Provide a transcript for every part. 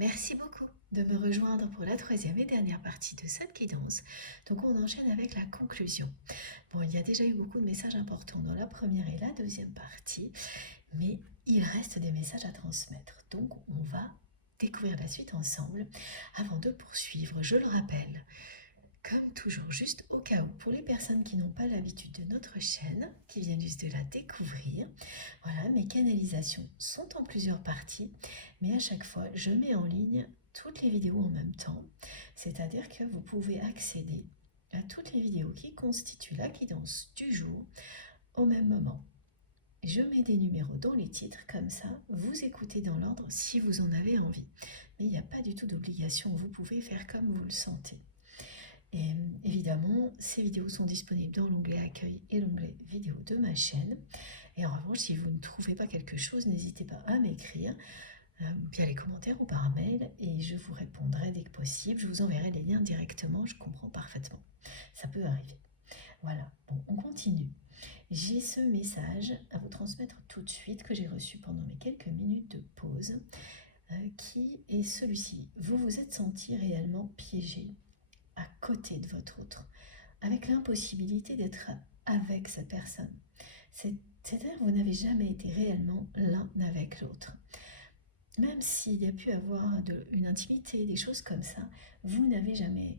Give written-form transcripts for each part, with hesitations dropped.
Merci beaucoup de me rejoindre pour la troisième et dernière partie de cette guidance. Donc on enchaîne avec la conclusion. Bon, il y a déjà eu beaucoup de messages importants dans la première et la deuxième partie, mais il reste des messages à transmettre. Donc on va découvrir la suite ensemble. Avant de poursuivre, je le rappelle, comme toujours, juste au cas où, pour les personnes qui n'ont pas l'habitude de notre chaîne, qui viennent juste de la découvrir, voilà, mes canalisations sont en plusieurs parties, mais à chaque fois, je mets en ligne toutes les vidéos en même temps, c'est-à-dire que vous pouvez accéder à toutes les vidéos qui constituent la guidance du jour au même moment. Je mets des numéros dans les titres, comme ça, vous écoutez dans l'ordre si vous en avez envie. Mais il n'y a pas du tout d'obligation, vous pouvez faire comme vous le sentez. Et évidemment, ces vidéos sont disponibles dans l'onglet accueil et l'onglet vidéo de ma chaîne. Et en revanche, si vous ne trouvez pas quelque chose, n'hésitez pas à m'écrire via les commentaires ou par mail et je vous répondrai dès que possible. Je vous enverrai les liens directement, je comprends parfaitement. Ça peut arriver. Voilà, bon, on continue. J'ai ce message à vous transmettre tout de suite que j'ai reçu pendant mes quelques minutes de pause, qui est celui-ci. Vous vous êtes senti réellement piégé à côté de votre autre, avec l'impossibilité d'être avec cette personne. C'est-à-dire que vous n'avez jamais été réellement l'un avec l'autre. Même s'il y a pu avoir une intimité, des choses comme ça, vous n'avez jamais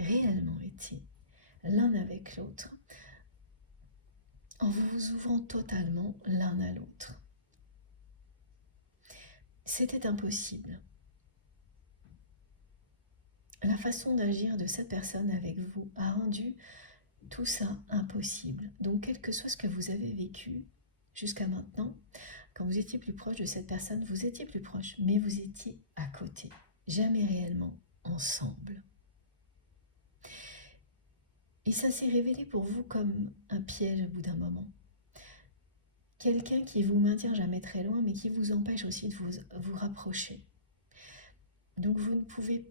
réellement été l'un avec l'autre en vous ouvrant totalement l'un à l'autre. C'était impossible. La façon d'agir de cette personne avec vous a rendu tout ça impossible. Donc, quel que soit ce que vous avez vécu jusqu'à maintenant, quand vous étiez plus proche de cette personne, vous étiez plus proche, mais vous étiez à côté, jamais réellement ensemble. Et ça s'est révélé pour vous comme un piège au bout d'un moment. Quelqu'un qui vous maintient jamais très loin, mais qui vous empêche aussi de vous rapprocher. Donc vous ne pouvez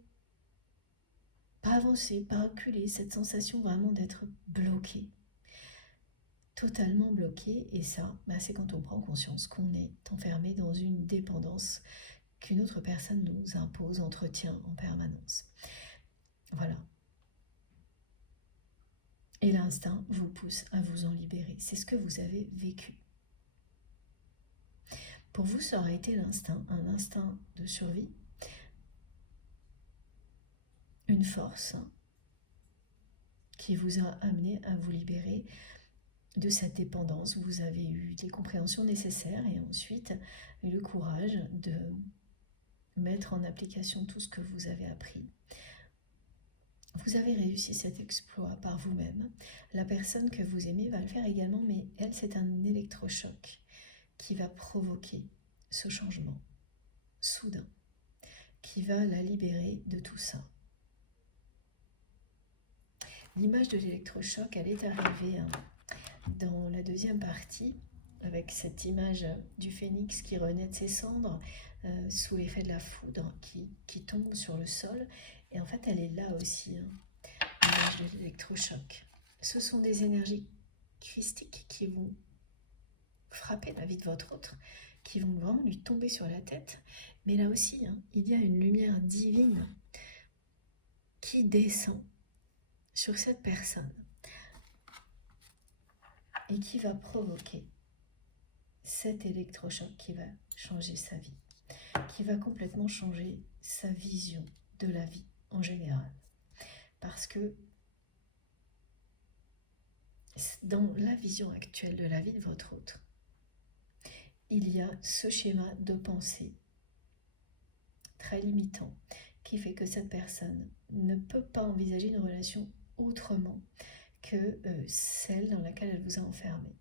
pas avancer, pas reculer, cette sensation vraiment d'être bloqué. Totalement bloqué, et ça, c'est quand on prend conscience qu'on est enfermé dans une dépendance qu'une autre personne nous impose, entretient en permanence. Voilà. Et l'instinct vous pousse à vous en libérer. C'est ce que vous avez vécu. Pour vous, ça aurait été l'instinct, un instinct de survie, une force qui vous a amené à vous libérer de cette dépendance. Vous avez eu les compréhensions nécessaires et ensuite eu le courage de mettre en application tout ce que vous avez appris. Vous avez réussi cet exploit par vous-même. La personne que vous aimez va le faire également, mais elle, c'est un électrochoc qui va provoquer ce changement soudain, qui va la libérer de tout ça. L'image de l'électrochoc, elle est arrivée dans la deuxième partie, avec cette image du phénix qui renaît de ses cendres, sous l'effet de la foudre qui tombe sur le sol. Et en fait, elle est là aussi, l'image de l'électrochoc. Ce sont des énergies christiques qui vont frapper la vie de votre autre, qui vont vraiment lui tomber sur la tête. Mais là aussi, il y a une lumière divine qui descend sur cette personne et qui va provoquer cet électrochoc qui va changer sa vie, qui va complètement changer sa vision de la vie en général. Parce que dans la vision actuelle de la vie de votre autre, il y a ce schéma de pensée très limitant qui fait que cette personne ne peut pas envisager une relation autrement que celle dans laquelle elle vous a enfermé.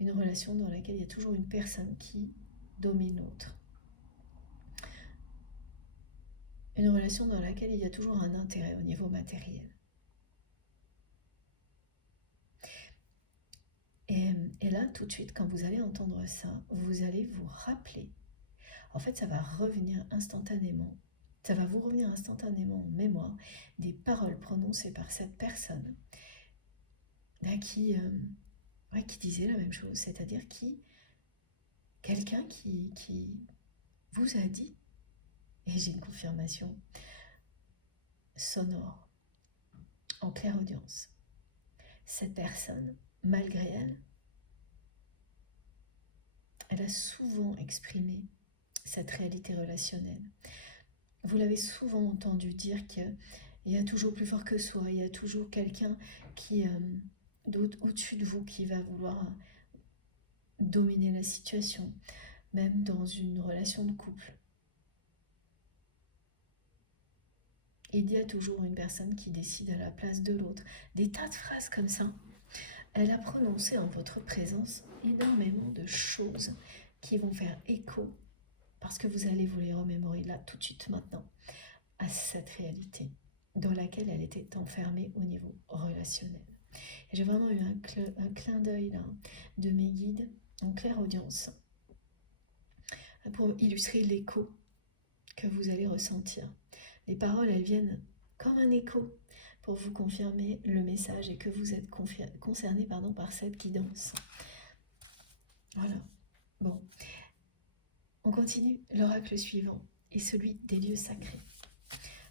Une relation dans laquelle il y a toujours une personne qui domine l'autre. Une relation dans laquelle il y a toujours un intérêt au niveau matériel. Et là, tout de suite, quand vous allez entendre ça, vous allez vous rappeler. En fait, ça va revenir instantanément. Ça va vous revenir instantanément en mémoire des paroles prononcées par cette personne qui disait la même chose, c'est-à-dire quelqu'un qui vous a dit Et j'ai une confirmation sonore, en clairaudience. Cette personne, malgré elle, elle a souvent exprimé cette réalité relationnelle. Vous l'avez souvent entendu dire qu'il y a toujours plus fort que soi, il y a toujours quelqu'un qui au-dessus de vous qui va vouloir dominer la situation, même dans une relation de couple. Il y a toujours une personne qui décide à la place de l'autre. Des tas de phrases comme ça. Elle a prononcé en votre présence énormément de choses qui vont faire écho, parce que vous allez vous les remémorer là, tout de suite, maintenant, à cette réalité dans laquelle elle était enfermée au niveau relationnel. Et j'ai vraiment eu un clin d'œil là de mes guides en clairaudience pour illustrer l'écho que vous allez ressentir. Les paroles, elles viennent comme un écho pour vous confirmer le message et que vous êtes concerné par cette guidance. Voilà. Bon. On continue. L'oracle suivant est celui des lieux sacrés.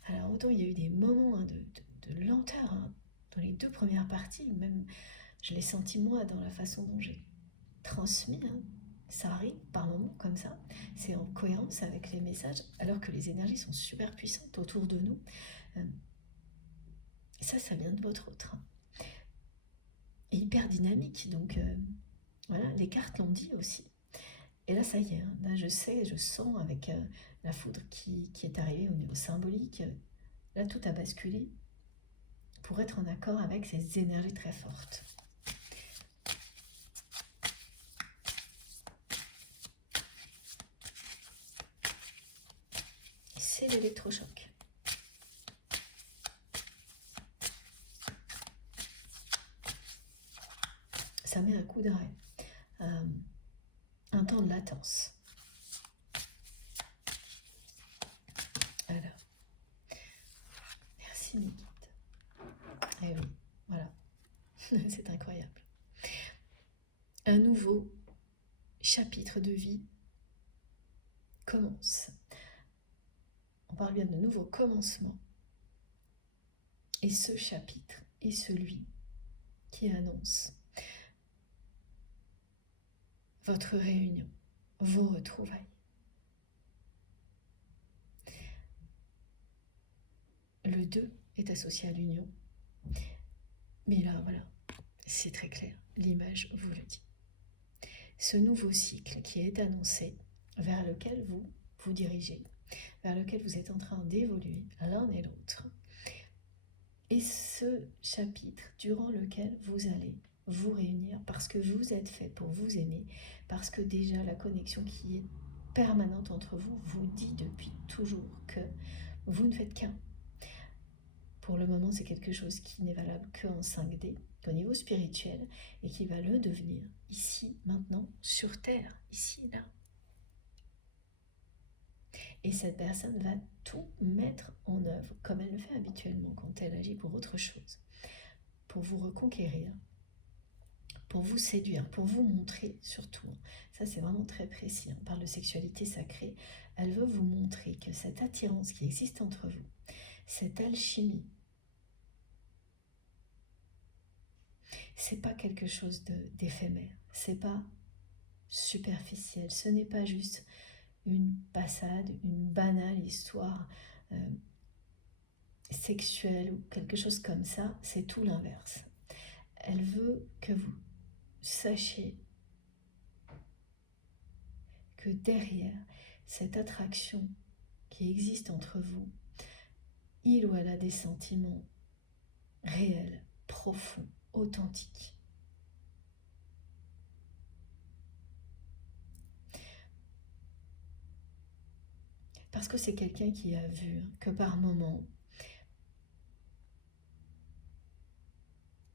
Alors autant il y a eu des moments de lenteur dans les 2 premières parties, même je l'ai senti moi dans la façon dont j'ai transmis. Ça arrive par moments comme ça, c'est en cohérence avec les messages, alors que les énergies sont super puissantes autour de nous. Ça vient de votre autre. Et hyper dynamique, donc voilà, les cartes l'ont dit aussi. Et là, ça y est, là je sais, je sens avec la foudre qui est arrivée au niveau symbolique, là tout a basculé pour être en accord avec ces énergies très fortes. C'est l'électrochoc. Ça met un coup d'arrêt, un temps de latence. Alors, merci mes guides. Eh oui, voilà, c'est incroyable. Un nouveau chapitre de vie commence. On parle bien de nouveau commencement. Et ce chapitre est celui qui annonce votre réunion, vos retrouvailles. Le 2 est associé à l'union. Mais là, voilà, c'est très clair, l'image vous le dit. Ce nouveau cycle qui est annoncé, vers lequel vous vous dirigez, vers lequel vous êtes en train d'évoluer l'un et l'autre, et ce chapitre durant lequel vous allez vous réunir parce que vous êtes fait pour vous aimer, parce que déjà la connexion qui est permanente entre vous vous dit depuis toujours que vous ne faites qu'un. Pour le moment, c'est quelque chose qui n'est valable qu'en 5D, au niveau spirituel, et qui va le devenir ici, maintenant, sur Terre, ici, là. Et cette personne va tout mettre en œuvre, comme elle le fait habituellement quand elle agit pour autre chose, pour vous reconquérir, pour vous séduire, pour vous montrer surtout. Ça, c'est vraiment très précis. On parle de sexualité sacrée. Elle veut vous montrer que cette attirance qui existe entre vous, cette alchimie, c'est pas quelque chose d'éphémère. C'est pas superficiel. Ce n'est pas juste une passade, une banale histoire sexuelle ou quelque chose comme ça. C'est tout l'inverse. Elle veut que vous sachiez que derrière cette attraction qui existe entre vous, il ou elle a des sentiments réels, profonds, authentiques. Parce que c'est quelqu'un qui a vu que par moments,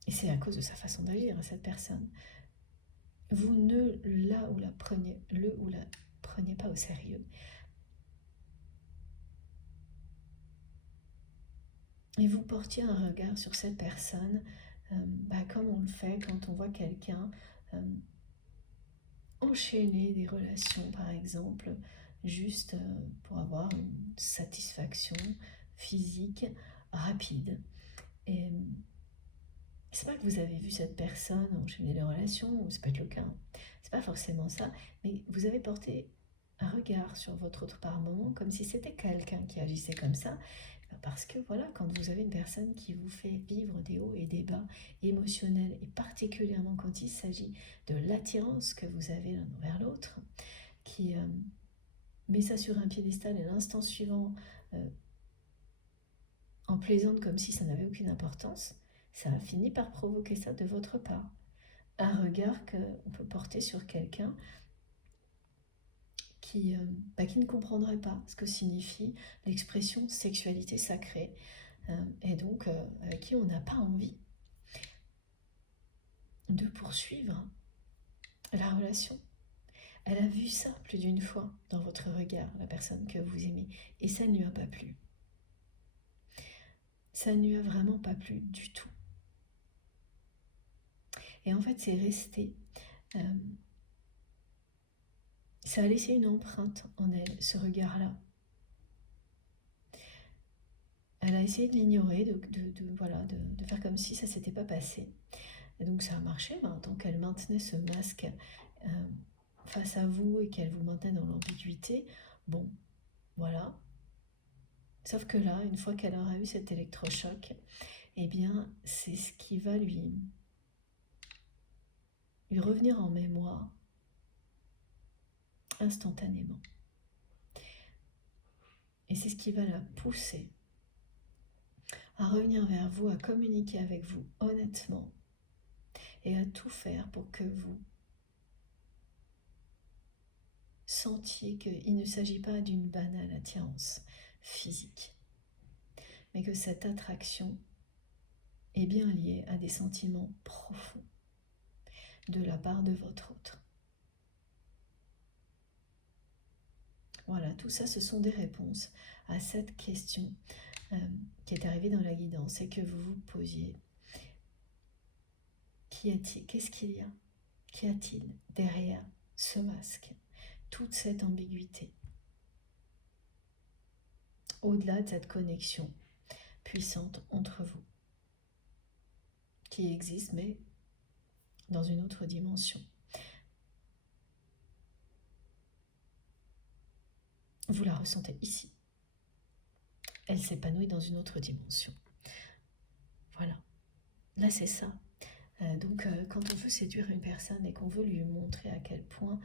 et c'est à cause de sa façon d'agir, cette personne, vous ne la prenez pas au sérieux. Et vous portiez un regard sur cette personne, comme on le fait quand on voit quelqu'un enchaîner des relations, par exemple, juste pour avoir une satisfaction physique rapide. Et c'est pas que vous avez vu cette personne enchaîner les relations, ou ça peut être le cas, hein. C'est pas forcément ça, mais vous avez porté un regard sur votre autre par moment, comme si c'était quelqu'un qui agissait comme ça, parce que voilà, quand vous avez une personne qui vous fait vivre des hauts et des bas émotionnels, et particulièrement quand il s'agit de l'attirance que vous avez l'un envers l'autre, qui met ça sur un piédestal et l'instant suivant en plaisante comme si ça n'avait aucune importance, ça a fini par provoquer ça de votre part. Un regard qu'on peut porter sur quelqu'un qui ne comprendrait pas ce que signifie l'expression sexualité sacrée, et donc avec qui on n'a pas envie de poursuivre la relation. Elle a vu ça plus d'une fois dans votre regard, la personne que vous aimez, et ça ne lui a pas plu. Ça ne lui a vraiment pas plu du tout. Et en fait, c'est resté... ça a laissé une empreinte en elle, ce regard-là. Elle a essayé de l'ignorer, de faire comme si ça ne s'était pas passé. Et donc ça a marché, mais en tant qu'elle maintenait ce masque face à vous et qu'elle vous maintenait dans l'ambiguïté, bon, voilà. Sauf que là, une fois qu'elle aura eu cet électrochoc, eh bien, c'est ce qui va lui revenir en mémoire instantanément. Et c'est ce qui va la pousser à revenir vers vous, à communiquer avec vous honnêtement et à tout faire pour que vous sentiez qu'il ne s'agit pas d'une banale attirance physique, mais que cette attraction est bien liée à des sentiments profonds de la part de votre autre. Voilà, tout ça, ce sont des réponses à cette question qui est arrivée dans la guidance et que vous vous posiez. Qu'est-ce qu'il y a? Qu'y a-t-il derrière ce masque? Toute cette ambiguïté. Au-delà de cette connexion puissante entre vous, qui existe, mais dans une autre dimension. Vous la ressentez ici. Elle s'épanouit dans une autre dimension. Voilà. Là, c'est ça. Donc, quand on veut séduire une personne et qu'on veut lui montrer à quel point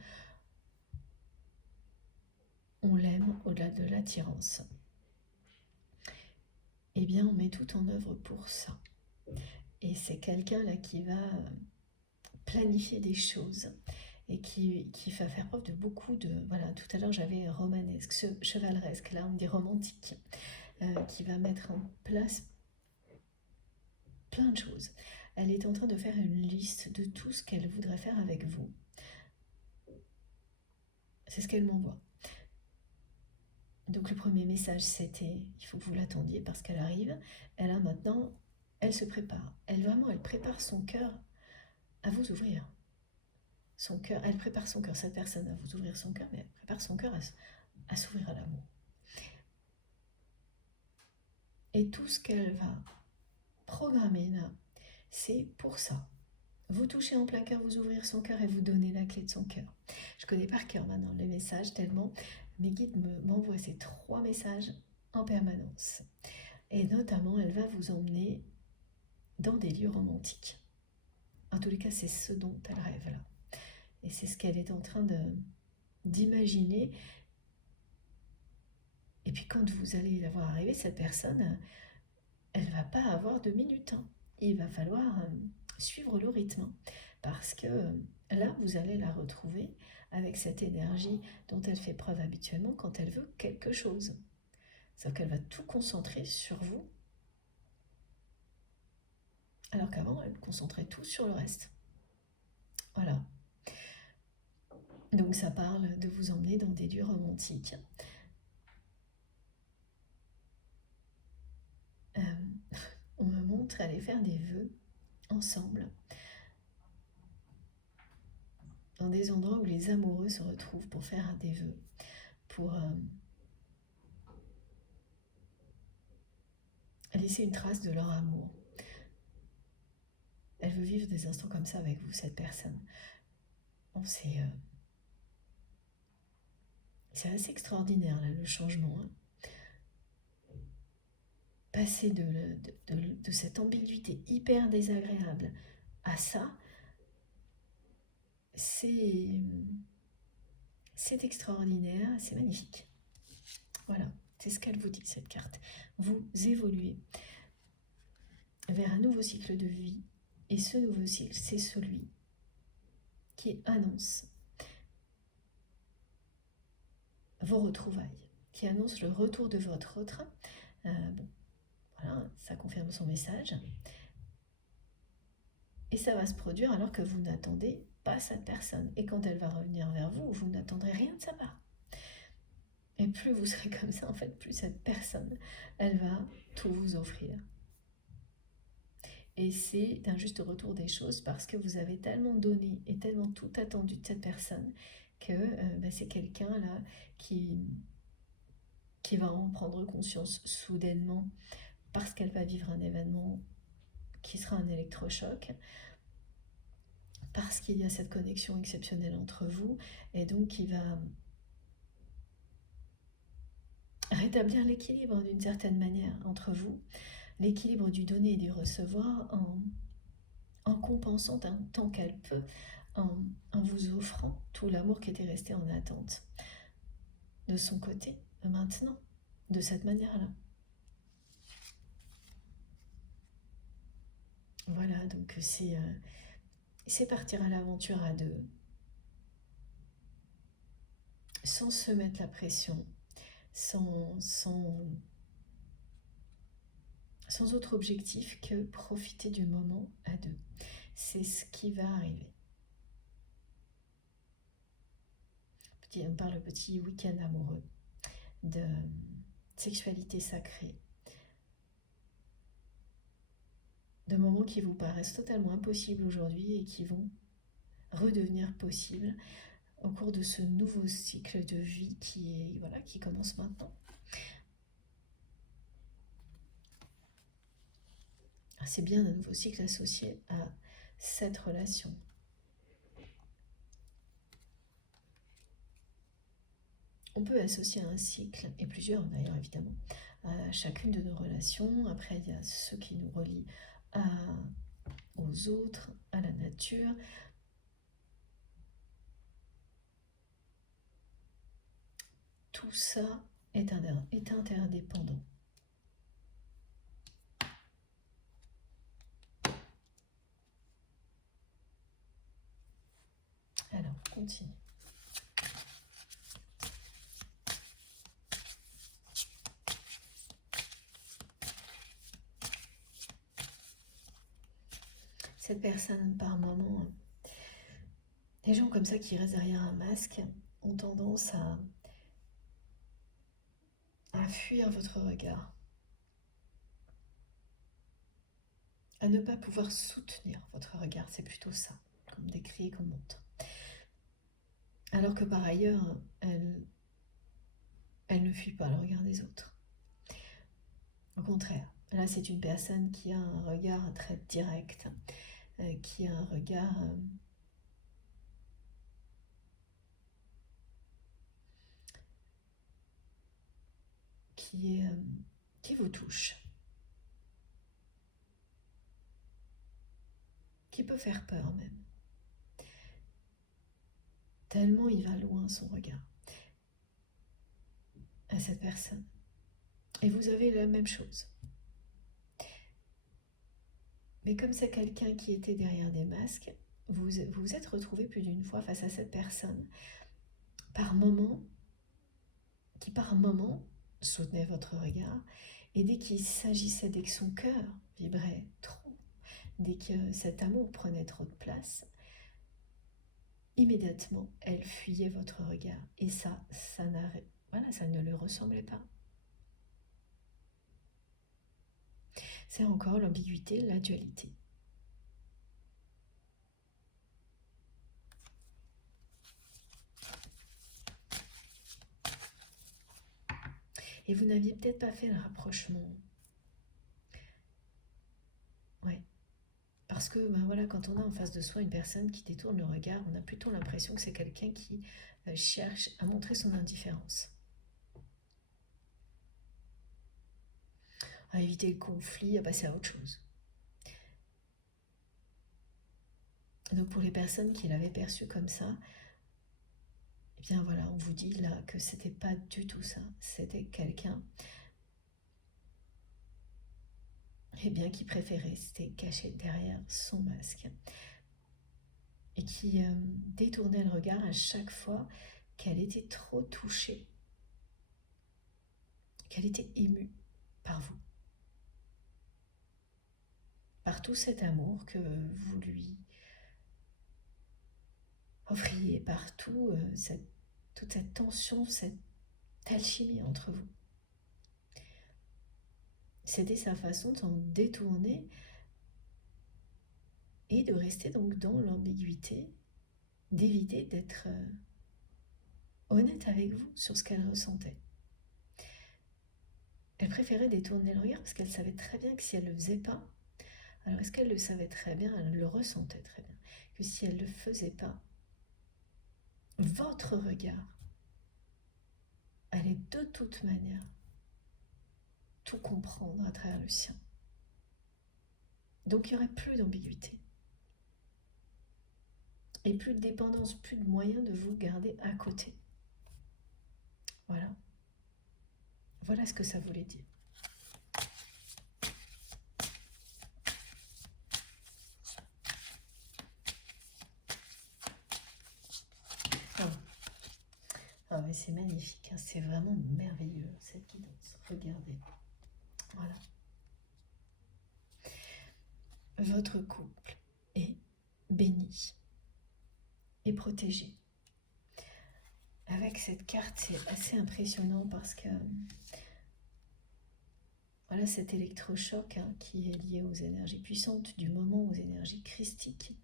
on l'aime au-delà de l'attirance, eh bien, on met tout en œuvre pour ça. Et c'est quelqu'un là qui va planifier des choses et qui va faire preuve de beaucoup de... Voilà, tout à l'heure j'avais romanesque, chevaleresque, là on dit romantique, qui va mettre en place plein de choses. Elle est en train de faire une liste de tout ce qu'elle voudrait faire avec vous. C'est ce qu'elle m'envoie. Donc le premier message c'était, il faut que vous l'attendiez parce qu'elle arrive. Elle a maintenant, elle se prépare. Elle prépare son cœur à vous ouvrir. Son cœur, elle prépare son cœur, cette personne à vous ouvrir son cœur, mais elle prépare son cœur à s'ouvrir à l'amour. Et tout ce qu'elle va programmer là, c'est pour ça. Vous toucher en plein cœur, vous ouvrir son cœur et vous donner la clé de son cœur. Je connais par cœur maintenant les messages tellement mes guides m'envoient ces 3 messages en permanence. Et notamment, elle va vous emmener dans des lieux romantiques. En tous les cas, c'est ce dont elle rêve là. Et c'est ce qu'elle est en train d'imaginer. Et puis quand vous allez la voir arriver, cette personne, elle ne va pas avoir 2 minutes. Il va falloir suivre le rythme. Parce que là, vous allez la retrouver avec cette énergie dont elle fait preuve habituellement quand elle veut quelque chose. C'est-à-dire qu'elle va tout concentrer sur vous. Alors qu'avant, elle concentrait tout sur le reste. Voilà. Donc ça parle de vous emmener dans des lieux romantiques. On me montre aller faire des vœux ensemble dans des endroits où les amoureux se retrouvent pour faire des vœux, pour laisser une trace de leur amour. Elle veut vivre des instants comme ça avec vous, cette personne. Bon, c'est assez extraordinaire, là, le changement. Hein. Passer de cette ambiguïté hyper désagréable à ça, c'est extraordinaire, c'est magnifique. Voilà, c'est ce qu'elle vous dit, cette carte. Vous évoluez vers un nouveau cycle de vie, et ce nouveau cycle, c'est celui qui annonce vos retrouvailles, qui annonce le retour de votre autre. Bon, voilà, ça confirme son message. Et ça va se produire alors que vous n'attendez pas cette personne. Et quand elle va revenir vers vous, vous n'attendrez rien de sa part. Et plus vous serez comme ça, en fait, plus cette personne, elle va tout vous offrir. Et c'est un juste retour des choses parce que vous avez tellement donné et tellement tout attendu de cette personne que c'est quelqu'un là qui va en prendre conscience soudainement parce qu'elle va vivre un événement qui sera un électrochoc, parce qu'il y a cette connexion exceptionnelle entre vous, et donc qui va rétablir l'équilibre d'une certaine manière entre vous, l'équilibre du donner et du recevoir en compensant tant qu'elle peut, en vous offrant tout l'amour qui était resté en attente de son côté, maintenant, de cette manière-là. Voilà, donc c'est partir à l'aventure à deux, sans se mettre la pression, sans autre objectif que profiter du moment à deux. C'est ce qui va arriver. On parle petit week-end amoureux, de sexualité sacrée, de moments qui vous paraissent totalement impossibles aujourd'hui et qui vont redevenir possibles au cours de ce nouveau cycle de vie qui commence maintenant. C'est bien un nouveau cycle associé à cette relation. On peut associer un cycle, et plusieurs d'ailleurs évidemment, à chacune de nos relations. Après, il y a ceux qui nous relient aux autres, à la nature. Tout ça est interdépendant. Alors, on continue. Cette personne, par moment, les gens comme ça qui restent derrière un masque ont tendance à fuir votre regard, à ne pas pouvoir soutenir votre regard, c'est plutôt ça, comme décrit et comme montre. Alors que par ailleurs, elle ne fuit pas le regard des autres. Au contraire, là c'est une personne qui a un regard très direct, qui a un regard qui vous touche, qui peut faire peur même. Tellement il va loin son regard à cette personne. Et vous avez la même chose. Mais comme c'est quelqu'un qui était derrière des masques, vous vous êtes retrouvé plus d'une fois face à cette personne, qui par moment soutenait votre regard, et dès qu'il s'agissait, dès que son cœur vibrait trop, dès que cet amour prenait trop de place, immédiatement, elle fuyait votre regard. Et ça ne lui ressemblait pas. C'est encore l'ambiguïté, la dualité. Et vous n'aviez peut-être pas fait le rapprochement. Ouais. Parce que ben voilà, quand on a en face de soi une personne qui détourne le regard, on a plutôt l'impression que c'est quelqu'un qui cherche à montrer son indifférence, à éviter le conflit, à passer à autre chose. Donc pour les personnes qui l'avaient perçu comme ça, eh bien voilà, on vous dit là que c'était pas du tout ça. C'était quelqu'un eh bien, qui préférait rester caché derrière son masque et qui détournait le regard à chaque fois qu'elle était trop touchée, qu'elle était émue par vous, par tout cet amour que vous lui offriez, par toute cette tension, cette alchimie entre vous. C'était sa façon de s'en détourner et de rester donc dans l'ambiguïté, d'éviter d'être honnête avec vous sur ce qu'elle ressentait. Elle préférait détourner le regard parce qu'elle savait très bien que si elle ne le faisait pas, alors est-ce qu'elle le savait très bien, elle le ressentait très bien, que si elle ne le faisait pas, votre regard allait de toute manière tout comprendre à travers le sien. Donc il n'y aurait plus d'ambiguïté. Et plus de dépendance, plus de moyens de vous garder à côté. Voilà. Voilà ce que ça voulait dire. Ah, ah mais c'est magnifique, hein. C'est vraiment merveilleux cette guidance. Regardez. Voilà. Votre couple est béni et protégé. Avec cette carte, c'est assez impressionnant parce que voilà cet électrochoc qui est lié aux énergies puissantes du moment, aux énergies christiques.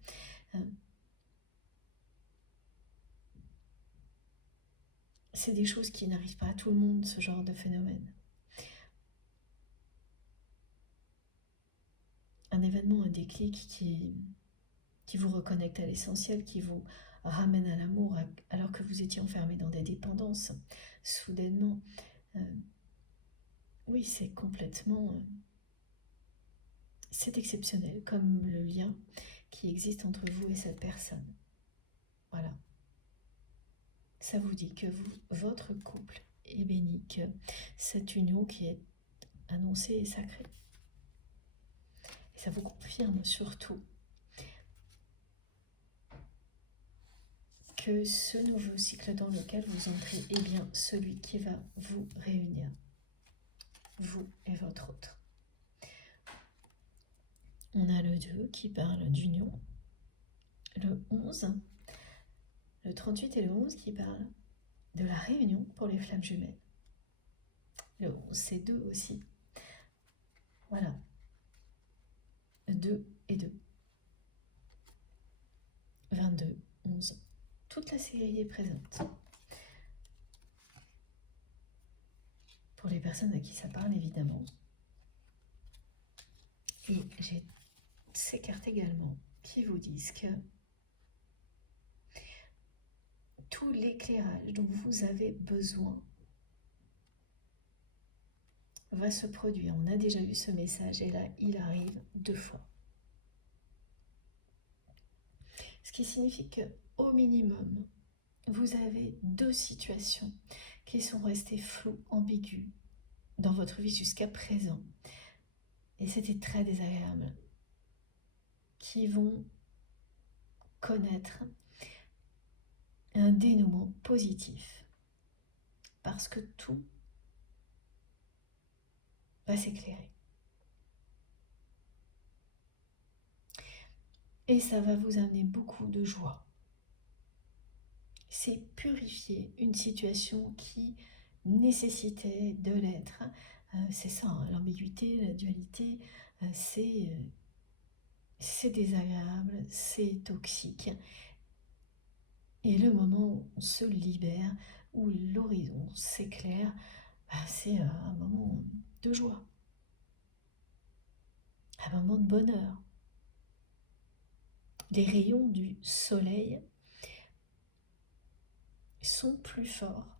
C'est des choses qui n'arrivent pas à tout le monde, ce genre de phénomène. Un événement, un déclic qui vous reconnecte à l'essentiel, qui vous ramène à l'amour alors que vous étiez enfermé dans des dépendances. Soudainement, oui, c'est complètement... c'est exceptionnel, comme le lien qui existe entre vous et cette personne. Voilà. Ça vous dit que votre couple est béni, que cette union qui est annoncée est sacrée. Et ça vous confirme surtout que ce nouveau cycle dans lequel vous entrez est bien celui qui va vous réunir, vous et votre autre. On a le 2 qui parle d'union, le 11, le 38 et le 11 qui parlent de la réunion pour les flammes jumelles. Le 11, c'est 2 aussi. Voilà. 2 et 2. 22, 11. Toute la série est présente. Pour les personnes à qui ça parle, évidemment. Et j'ai ces cartes également qui vous disent que tout l'éclairage dont vous avez besoin va se produire. On a déjà eu ce message et là, il arrive 2 fois. Ce qui signifie qu'au minimum, vous avez 2 situations qui sont restées floues, ambiguës dans votre vie jusqu'à présent. Et c'était très désagréable. Qui vont connaître un dénouement positif. Parce que tout va s'éclairer. Et ça va vous amener beaucoup de joie. C'est purifier une situation qui nécessitait de l'être. C'est ça, l'ambiguïté, la dualité, c'est désagréable, c'est toxique. Et le moment où on se libère, où l'horizon s'éclaire, c'est un moment de joie, un moment de bonheur. Les rayons du soleil sont plus forts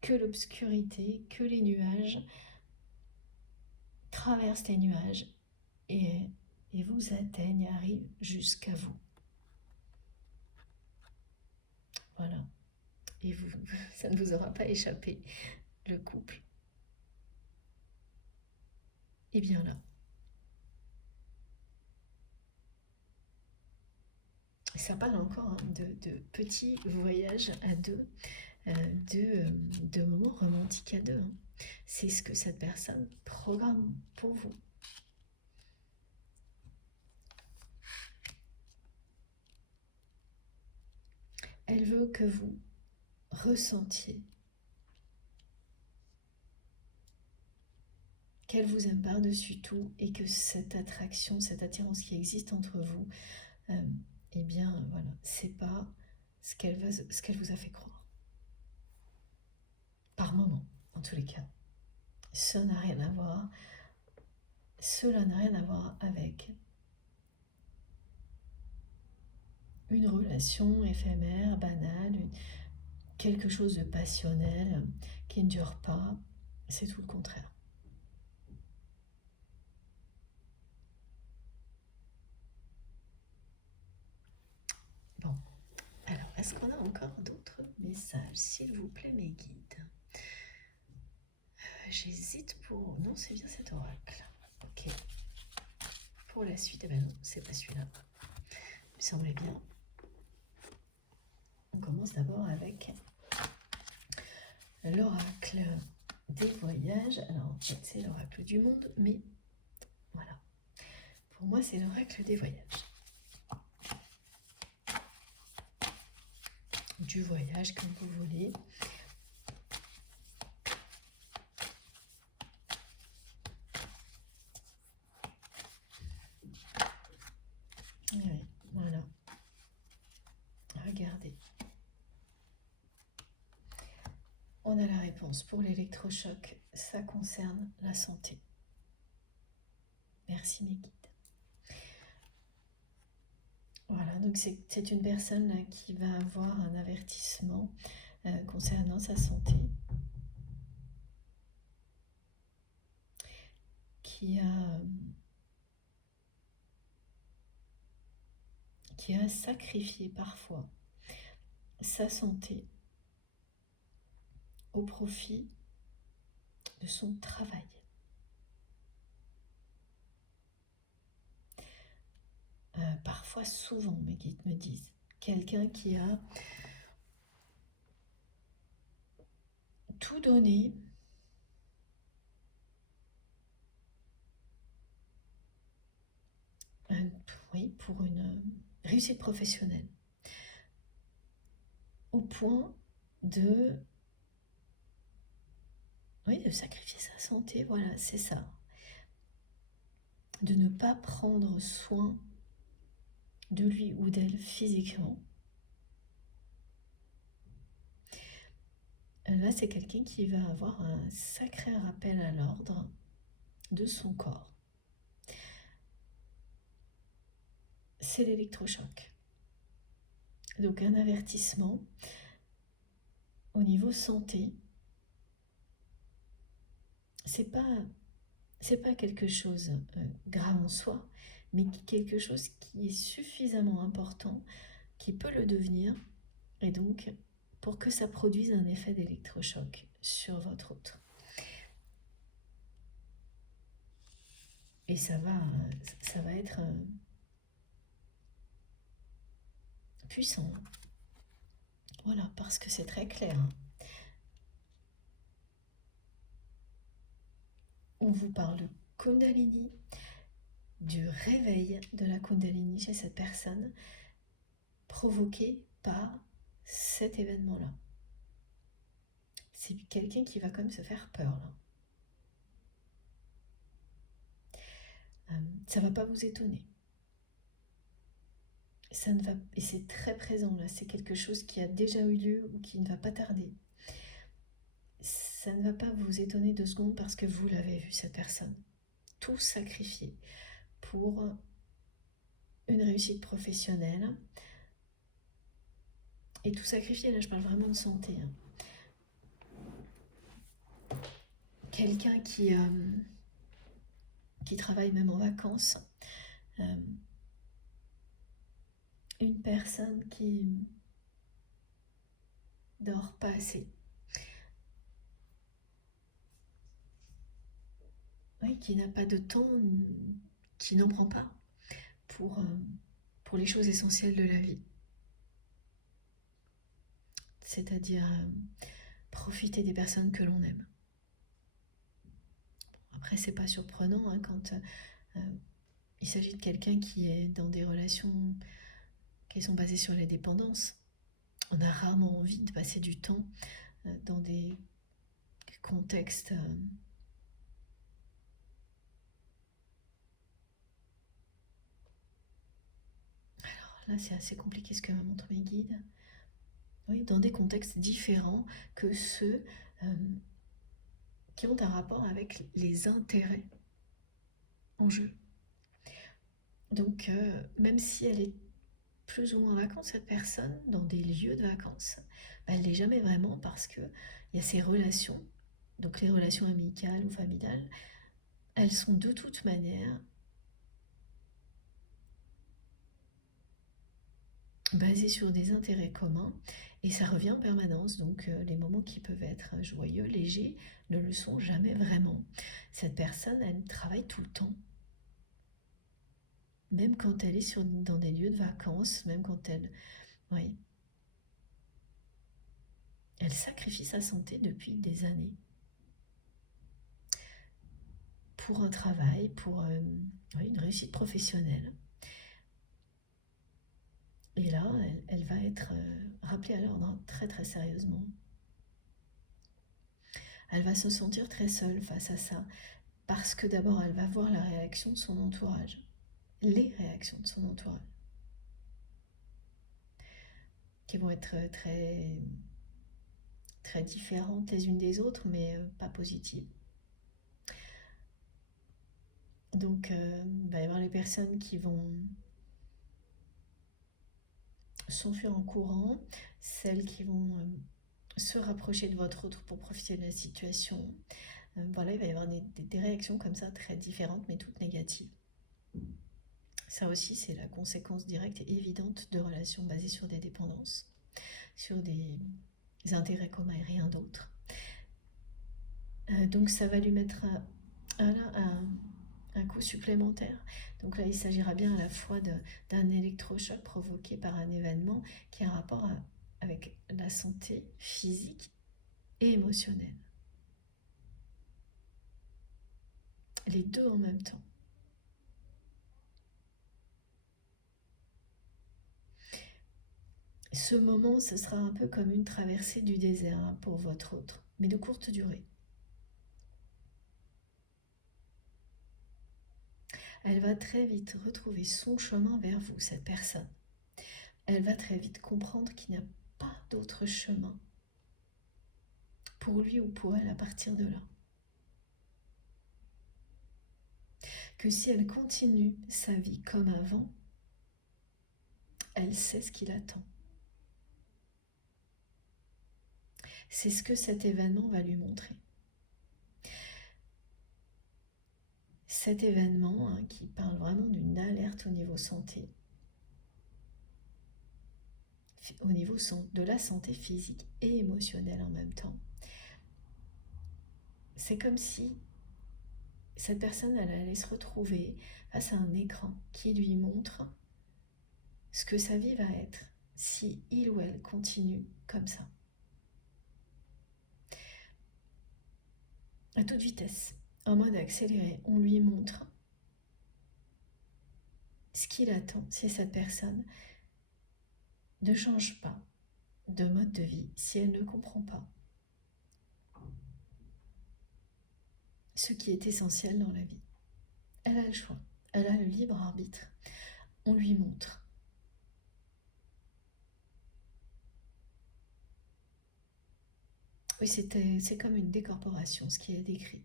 que l'obscurité, que les nuages, traversent les nuages et vous atteignent, arrivent jusqu'à vous. Voilà. Et vous, ça ne vous aura pas échappé, le couple est bien là. Ça parle encore de petits voyages à deux, de moments romantiques à deux. C'est ce que cette personne programme pour vous. Elle veut que vous ressentiez qu'elle vous aime par-dessus tout et que cette attraction, cette attirance qui existe entre vous, eh bien voilà, c'est pas ce qu'elle vous a fait croire. Par moment, en tous les cas. Cela n'a rien à voir avec une relation éphémère, banale, quelque chose de passionnel qui ne dure pas. C'est tout le contraire. Bon, alors est-ce qu'on a encore d'autres messages, s'il vous plaît, mes guides? J'hésite pour... Non, c'est bien cet oracle. Ok. Pour la suite, eh ben non, c'est pas celui-là. Il me semblait bien. On commence d'abord avec l'oracle des voyages. Alors en fait, c'est l'oracle du monde, mais voilà. Pour moi, c'est l'oracle des voyages. Du voyage, comme vous voulez. Ouais, voilà. Regardez. On a la réponse pour l'électrochoc. Ça concerne la santé. Merci mes guides. Voilà, donc c'est une personne là, qui va avoir un avertissement concernant sa santé, qui a sacrifié parfois sa santé au profit de son travail. Parfois, souvent, mes guides me disent, quelqu'un qui a tout donné pour une réussite professionnelle, au point de sacrifier sa santé, voilà, c'est ça. De ne pas prendre soin de lui ou d'elle physiquement. Là, c'est quelqu'un qui va avoir un sacré rappel à l'ordre de son corps. C'est l'électrochoc. Donc un avertissement au niveau santé. C'est pas quelque chose grave en soi, mais quelque chose qui est suffisamment important, qui peut le devenir, et donc pour que ça produise un effet d'électrochoc sur votre autre. Et ça va être puissant. Voilà, parce que c'est très clair. On vous parle de Kundalini, du réveil de la Kundalini chez cette personne, provoqué par cet événement-là. C'est quelqu'un qui va quand même se faire peur, là. Ça ne va pas vous étonner. Et c'est très présent, là. C'est quelque chose qui a déjà eu lieu ou qui ne va pas tarder. ça ne va pas vous étonner 2 secondes parce que vous l'avez vu, cette personne. Tout sacrifier pour une réussite professionnelle. Et tout sacrifier, là je parle vraiment de santé. Quelqu'un qui travaille même en vacances. Une personne qui dort pas assez. Oui, qui n'a pas de temps, qui n'en prend pas pour les choses essentielles de la vie. C'est-à-dire profiter des personnes que l'on aime. Après, c'est pas surprenant hein, quand il s'agit de quelqu'un qui est dans des relations qui sont basées sur les dépendances. On a rarement envie de passer du temps dans des contextes alors là, c'est assez compliqué ce que me montrent mes guides. Oui, dans des contextes différents que ceux qui ont un rapport avec les intérêts en jeu. Donc, même si elle est plus ou moins en vacances, cette personne, dans des lieux de vacances, elle ne l'est jamais vraiment parce qu'il y a ces relations, donc les relations amicales ou familiales, elles sont de toute manière basées sur des intérêts communs et ça revient en permanence. Donc, les moments qui peuvent être joyeux, légers, ne le sont jamais vraiment. Cette personne, elle travaille tout le temps. Même quand elle est dans des lieux de vacances, même quand elle... Oui. Elle sacrifie sa santé depuis des années. Pour un travail, pour une réussite professionnelle. Et là, elle va être rappelée à l'ordre très très sérieusement. Elle va se sentir très seule face à ça, parce que d'abord, elle va voir la réaction de son entourage. Les réactions de son entourage. Qui vont être très, très différentes les unes des autres, mais pas positives. Donc, il va y avoir les personnes qui vont s'enfuir en courant, celles qui vont se rapprocher de votre autre pour profiter de la situation. Voilà, il va y avoir des réactions comme ça très différentes, mais toutes négatives. Ça aussi, c'est la conséquence directe et évidente de relations basées sur des dépendances, sur des intérêts communs et rien d'autre. Donc ça va lui mettre un coup supplémentaire. Donc là, il s'agira bien à la fois d'un électrochoc provoqué par un événement qui a un rapport avec la santé physique et émotionnelle. Les deux en même temps. Ce moment, ce sera un peu comme une traversée du désert hein, pour votre autre, mais de courte durée. Elle va très vite retrouver son chemin vers vous, cette personne. Elle va très vite comprendre qu'il n'y a pas d'autre chemin pour lui ou pour elle à partir de là. Que si elle continue sa vie comme avant, elle sait ce qui l'attend. C'est ce que cet événement va lui montrer. Cet événement hein, qui parle vraiment d'une alerte au niveau santé, au niveau de la santé physique et émotionnelle en même temps. C'est comme si cette personne elle allait se retrouver face à un écran qui lui montre ce que sa vie va être si il ou elle continue comme ça. À toute vitesse, en mode accéléré, on lui montre ce qu'il attend si cette personne ne change pas de mode de vie, si elle ne comprend pas ce qui est essentiel dans la vie. Elle a le choix, elle a le libre arbitre. On lui montre. Oui, c'est comme une décorporation, ce qui est décrit.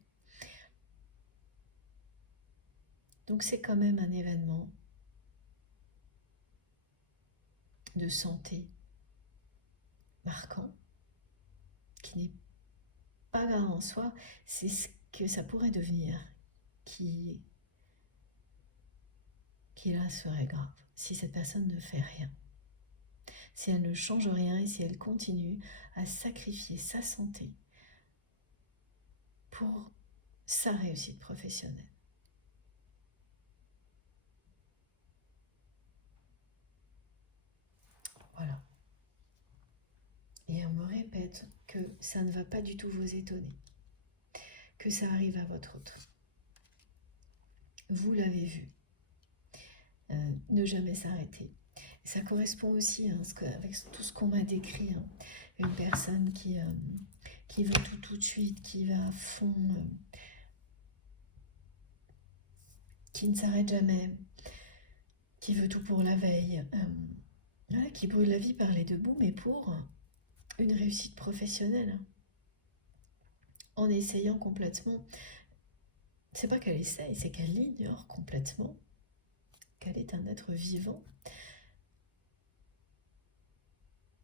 Donc c'est quand même un événement de santé marquant, qui n'est pas grave en soi, c'est ce que ça pourrait devenir qui là serait grave, si cette personne ne fait rien. Si elle ne change rien et si elle continue à sacrifier sa santé pour sa réussite professionnelle. Voilà. Et on me répète que ça ne va pas du tout vous étonner, que ça arrive à votre autre. Vous l'avez vu. Ne jamais s'arrêter. Ça correspond aussi avec tout ce qu'on m'a décrit. Une personne qui veut tout de suite, qui va à fond, qui ne s'arrête jamais, qui veut tout pour la veille, voilà, qui brûle la vie par les deux bouts, mais pour une réussite professionnelle. En essayant complètement, c'est pas qu'elle essaye, c'est qu'elle ignore complètement qu'elle est un être vivant,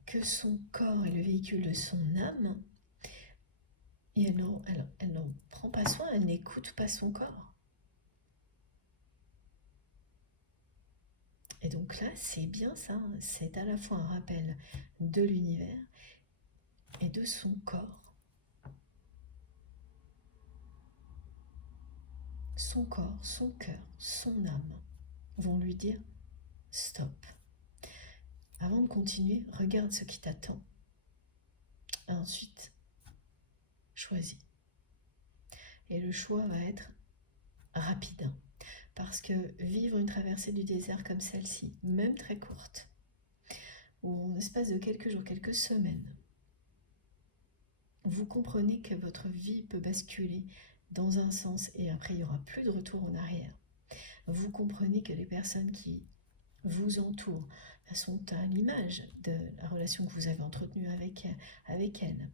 que son corps est le véhicule de son âme, et elle n'en prend pas soin, elle n'écoute pas son corps. Et donc là, c'est bien ça, c'est à la fois un rappel de l'univers et de son corps. Son corps, son cœur, son âme vont lui dire stop. Avant de continuer, regarde ce qui t'attend. Et ensuite, choisis. Et le choix va être rapide. Parce que vivre une traversée du désert comme celle-ci, même très courte, ou en espace de quelques jours, quelques semaines, vous comprenez que votre vie peut basculer dans un sens et après il n'y aura plus de retour en arrière. Vous comprenez que les personnes qui vous entourent sont à l'image de la relation que vous avez entretenue avec elles.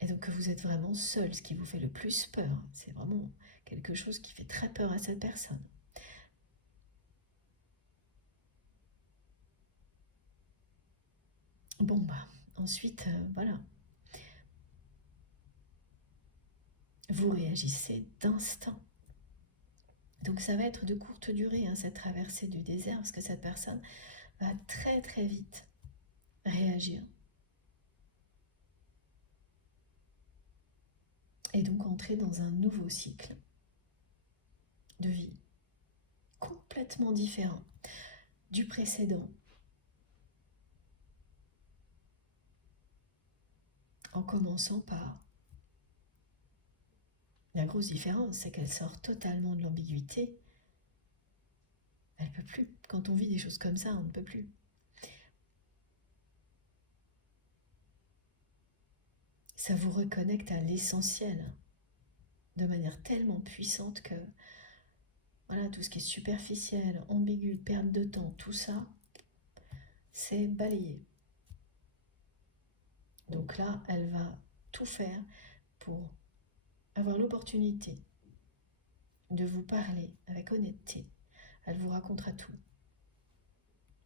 Et donc que vous êtes vraiment seul, ce qui vous fait le plus peur. C'est vraiment quelque chose qui fait très peur à cette personne. Bon bah, ensuite, voilà. Vous réagissez d'instant. Donc ça va être de courte durée, cette traversée du désert, parce que cette personne va très très vite réagir. Et donc entrer dans un nouveau cycle de vie, complètement différent du précédent. En commençant par... La grosse différence, c'est qu'elle sort totalement de l'ambiguïté. Elle ne peut plus. Quand on vit des choses comme ça, on ne peut plus. Ça vous reconnecte à l'essentiel de manière tellement puissante que voilà, tout ce qui est superficiel, ambigu, perte de temps, tout ça, c'est balayé. Donc là, elle va tout faire pour avoir l'opportunité de vous parler avec honnêteté. Elle vous racontera tout.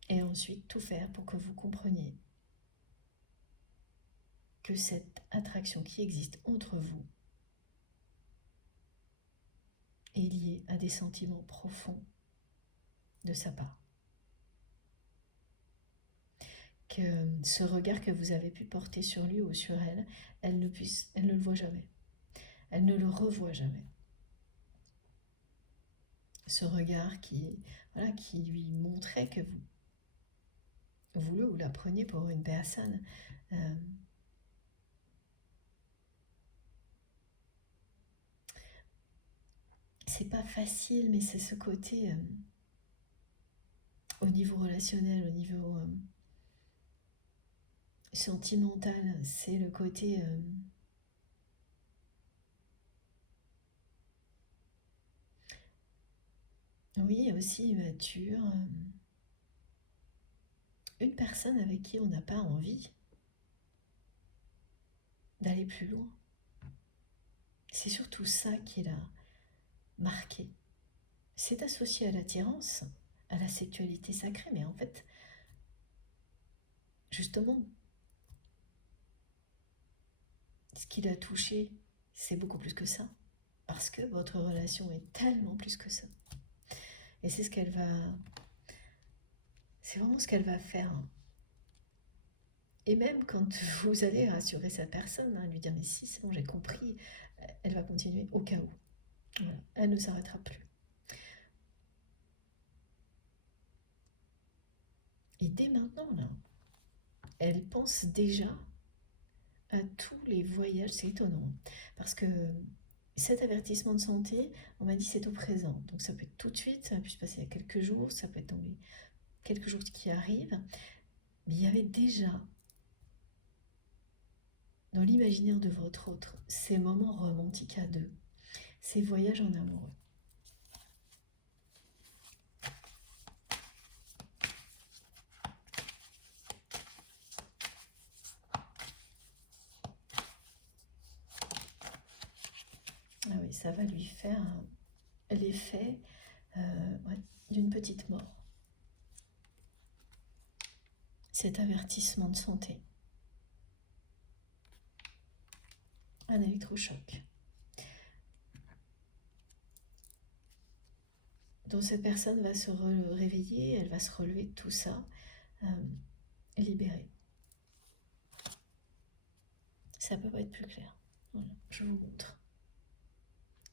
Et ensuite, tout faire pour que vous compreniez que cette attraction qui existe entre vous est liée à des sentiments profonds de sa part. Que ce regard que vous avez pu porter sur lui ou sur elle, elle ne le voit jamais. Elle ne le revoit jamais. Ce regard qui lui montrait que vous le ou la preniez pour une personne c'est pas facile, mais c'est ce côté au niveau relationnel, au niveau sentimental, c'est le côté oui, aussi mature, une personne avec qui on n'a pas envie d'aller plus loin. C'est surtout ça qui l'a marqué. C'est associé à l'attirance, à la sexualité sacrée, mais en fait, justement, ce qui l'a touché, c'est beaucoup plus que ça. Parce que votre relation est tellement plus que ça. Et c'est ce qu'elle va... C'est vraiment ce qu'elle va faire. Et même quand vous allez rassurer cette personne, lui dire mais si, c'est bon, j'ai compris, elle va continuer au cas où. Voilà. Elle ne s'arrêtera plus. Et dès maintenant, là, elle pense déjà à tous les voyages. C'est étonnant. Parce que cet avertissement de santé, on m'a dit c'est au présent. Donc ça peut être tout de suite, ça peut se passer il y a quelques jours, ça peut être dans les quelques jours qui arrivent. Mais il y avait déjà dans l'imaginaire de votre autre ces moments romantiques à deux, ces voyages en amoureux. Ah oui, ça va lui faire l'effet ouais, d'une petite mort. Cet avertissement de santé. Un électrochoc. Donc cette personne va se réveiller, elle va se relever de tout ça, libérée. Ça peut pas être plus clair. Voilà, je vous montre.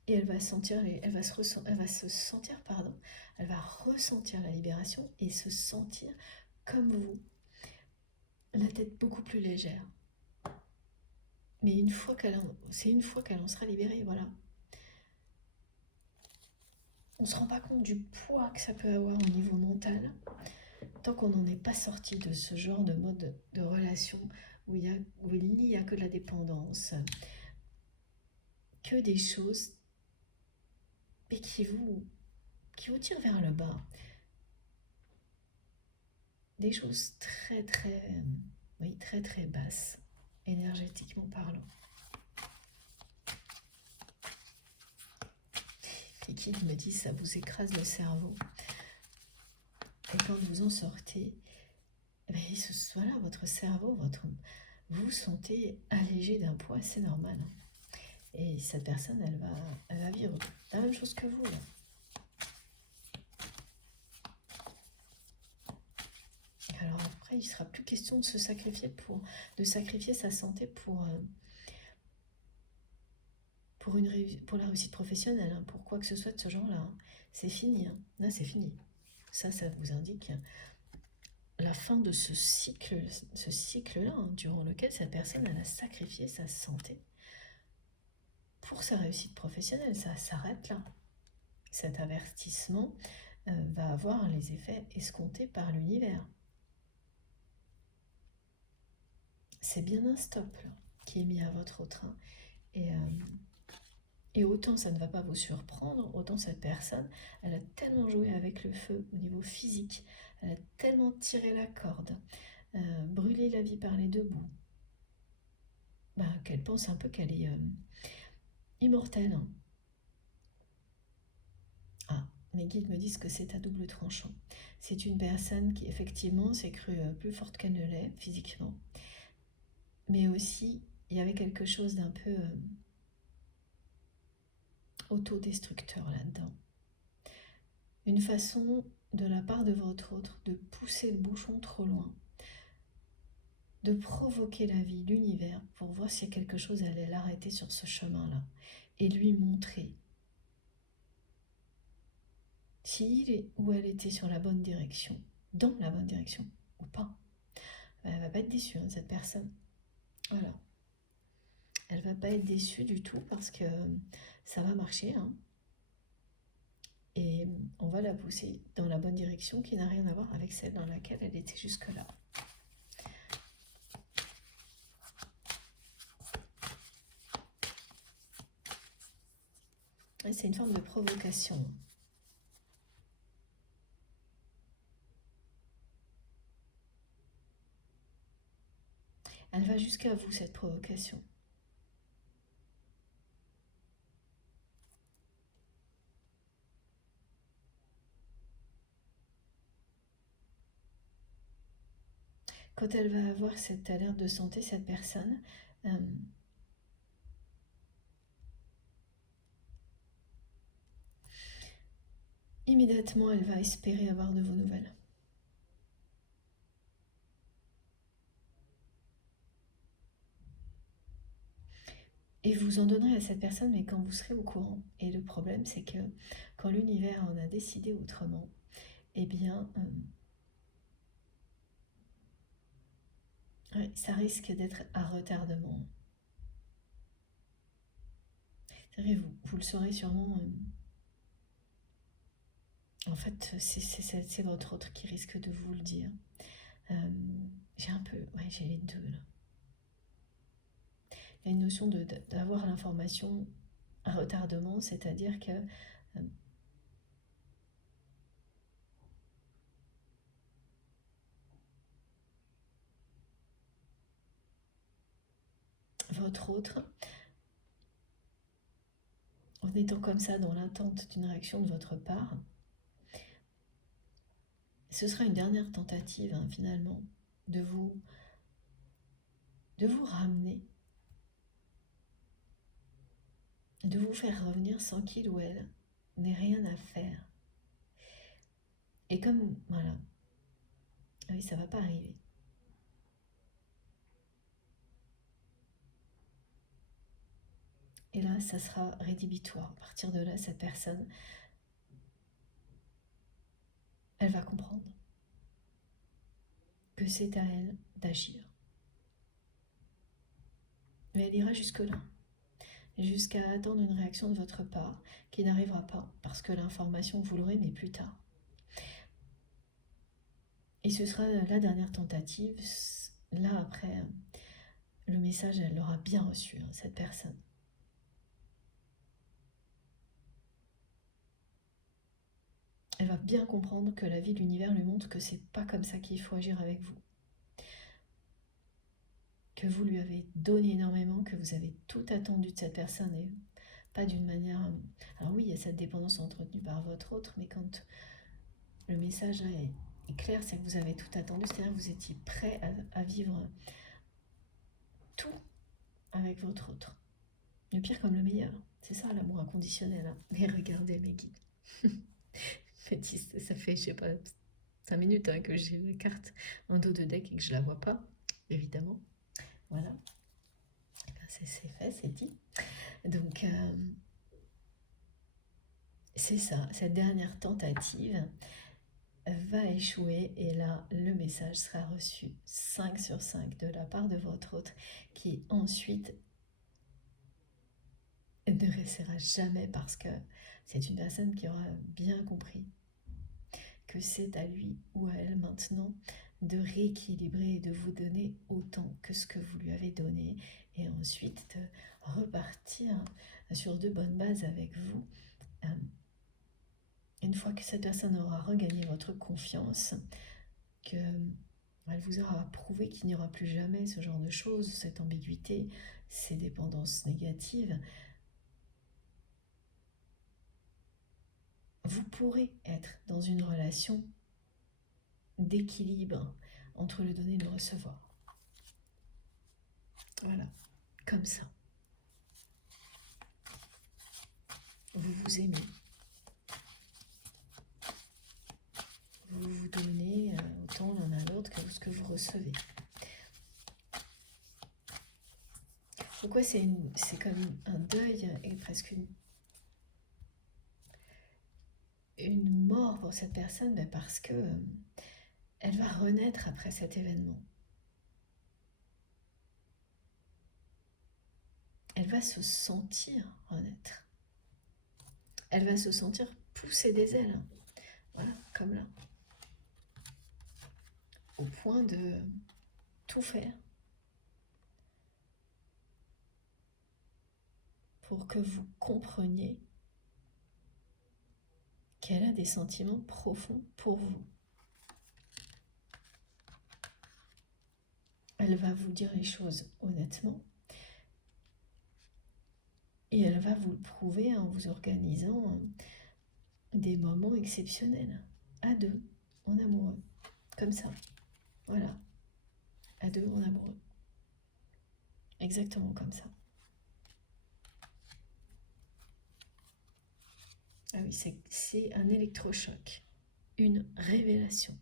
Et elle va sentir, elle va se sentir, pardon, elle va ressentir la libération et se sentir comme vous, la tête beaucoup plus légère. Mais c'est une fois qu'elle en sera libérée, voilà. On ne se rend pas compte du poids que ça peut avoir au niveau mental tant qu'on n'en est pas sorti de ce genre de mode de relation où il n'y a que de la dépendance, que des choses et qui vous tirent vers le bas. Des choses très très basses, énergétiquement parlant. Et qui me dit ça vous écrase le cerveau. Et quand vous en sortez, voilà, votre cerveau, vous vous sentez allégé d'un poids, c'est normal. Et cette personne, elle va vivre la même chose que vous. Là. Alors après, il ne sera plus question de se sacrifier de sacrifier sa santé pour la réussite professionnelle, hein, pour quoi que ce soit de ce genre-là. Hein. C'est fini. Hein. Là, c'est fini. Ça vous indique la fin de ce cycle-là, hein, durant lequel cette personne elle a sacrifié sa santé pour sa réussite professionnelle. Ça s'arrête là. Cet avertissement va avoir les effets escomptés par l'univers. C'est bien un stop là, qui est mis à votre train. Et autant ça ne va pas vous surprendre, autant cette personne, elle a tellement joué avec le feu au niveau physique, elle a tellement tiré la corde, brûlé la vie par les deux bouts, qu'elle pense un peu qu'elle est immortelle. Hein. Ah, mes guides me disent que c'est à double tranchant. C'est une personne qui effectivement s'est crue plus forte qu'elle ne l'est physiquement, mais aussi il y avait quelque chose d'un peu autodestructeur là-dedans. Une façon de la part de votre autre de pousser le bouchon trop loin, de provoquer la vie, l'univers, pour voir s'il y a quelque chose à aller l'arrêter sur ce chemin-là et lui montrer s'il ou elle était sur la bonne direction, dans la bonne direction ou pas. Elle va pas être déçue, hein, cette personne. Voilà. Elle va pas être déçue du tout parce que ça va marcher. Hein. Et on va la pousser dans la bonne direction qui n'a rien à voir avec celle dans laquelle elle était jusque-là. C'est une forme de provocation. Elle va jusqu'à vous, cette provocation. quand elle va avoir cette alerte de santé, cette personne, immédiatement, elle va espérer avoir de vos nouvelles. Et vous en donnerez à cette personne, mais quand vous serez au courant. Et le problème, c'est que quand l'univers en a décidé autrement, eh bien, ouais, ça risque d'être à retardement. Vous le saurez sûrement. En fait, c'est votre autre qui risque de vous le dire. J'ai un peu, ouais, j'ai les deux là. Il y a une notion d'avoir l'information à retardement, c'est-à-dire que votre autre, en étant comme ça dans l'attente d'une réaction de votre part, ce sera une dernière tentative finalement de vous ramener, de vous faire revenir sans qu'il ou elle n'ait rien à faire. Et comme, voilà, oui, ça va pas arriver. Et là, ça sera rédhibitoire. À partir de là, cette personne, elle va comprendre que c'est à elle d'agir. Mais elle ira jusque-là, jusqu'à attendre une réaction de votre part qui n'arrivera pas, parce que l'information, vous l'aurez, mais plus tard. Et ce sera la dernière tentative. Là, après, le message, elle l'aura bien reçu, cette personne. Elle va bien comprendre que la vie de l'univers lui montre que c'est pas comme ça qu'il faut agir avec vous. Que vous lui avez donné énormément, que vous avez tout attendu de cette personne et pas d'une manière... Alors oui, il y a cette dépendance entretenue par votre autre, mais quand le message est clair, c'est que vous avez tout attendu, c'est-à-dire que vous étiez prêt à vivre tout avec votre autre. Le pire comme le meilleur. C'est ça l'amour inconditionnel. Mais regardez mes guides. Ça fait, je sais pas, 5 minutes que j'ai la carte en dos de deck et que je la vois pas, évidemment. Voilà. C'est fait, c'est dit. Donc, c'est ça, cette dernière tentative va échouer et là, le message sera reçu 5 sur 5 de la part de votre autre qui ensuite ne restera jamais parce que c'est une personne qui aura bien compris que c'est à lui ou à elle maintenant de rééquilibrer et de vous donner autant que ce que vous lui avez donné et ensuite de repartir sur de bonnes bases avec vous. Une fois que cette personne aura regagné votre confiance, qu'elle vous aura prouvé qu'il n'y aura plus jamais ce genre de choses, cette ambiguïté, ces dépendances négatives, vous pourrez être dans une relation d'équilibre entre le donner et le recevoir. Voilà, comme ça. Vous vous aimez. Vous vous donnez autant l'un à l'autre que ce que vous recevez. Donc ouais, c'est comme un deuil et presque une mort pour cette personne, mais parce que elle va renaître après cet événement. Elle va se sentir renaître. Elle va se sentir pousser des ailes. Voilà, comme là. Au point de tout faire pour que vous compreniez qu'elle a des sentiments profonds pour vous. Elle va vous dire les choses honnêtement et elle va vous le prouver en vous organisant des moments exceptionnels, à deux, en amoureux, comme ça. Voilà. à deux en amoureux. Exactement comme ça. Ah oui, c'est un électrochoc, une révélation.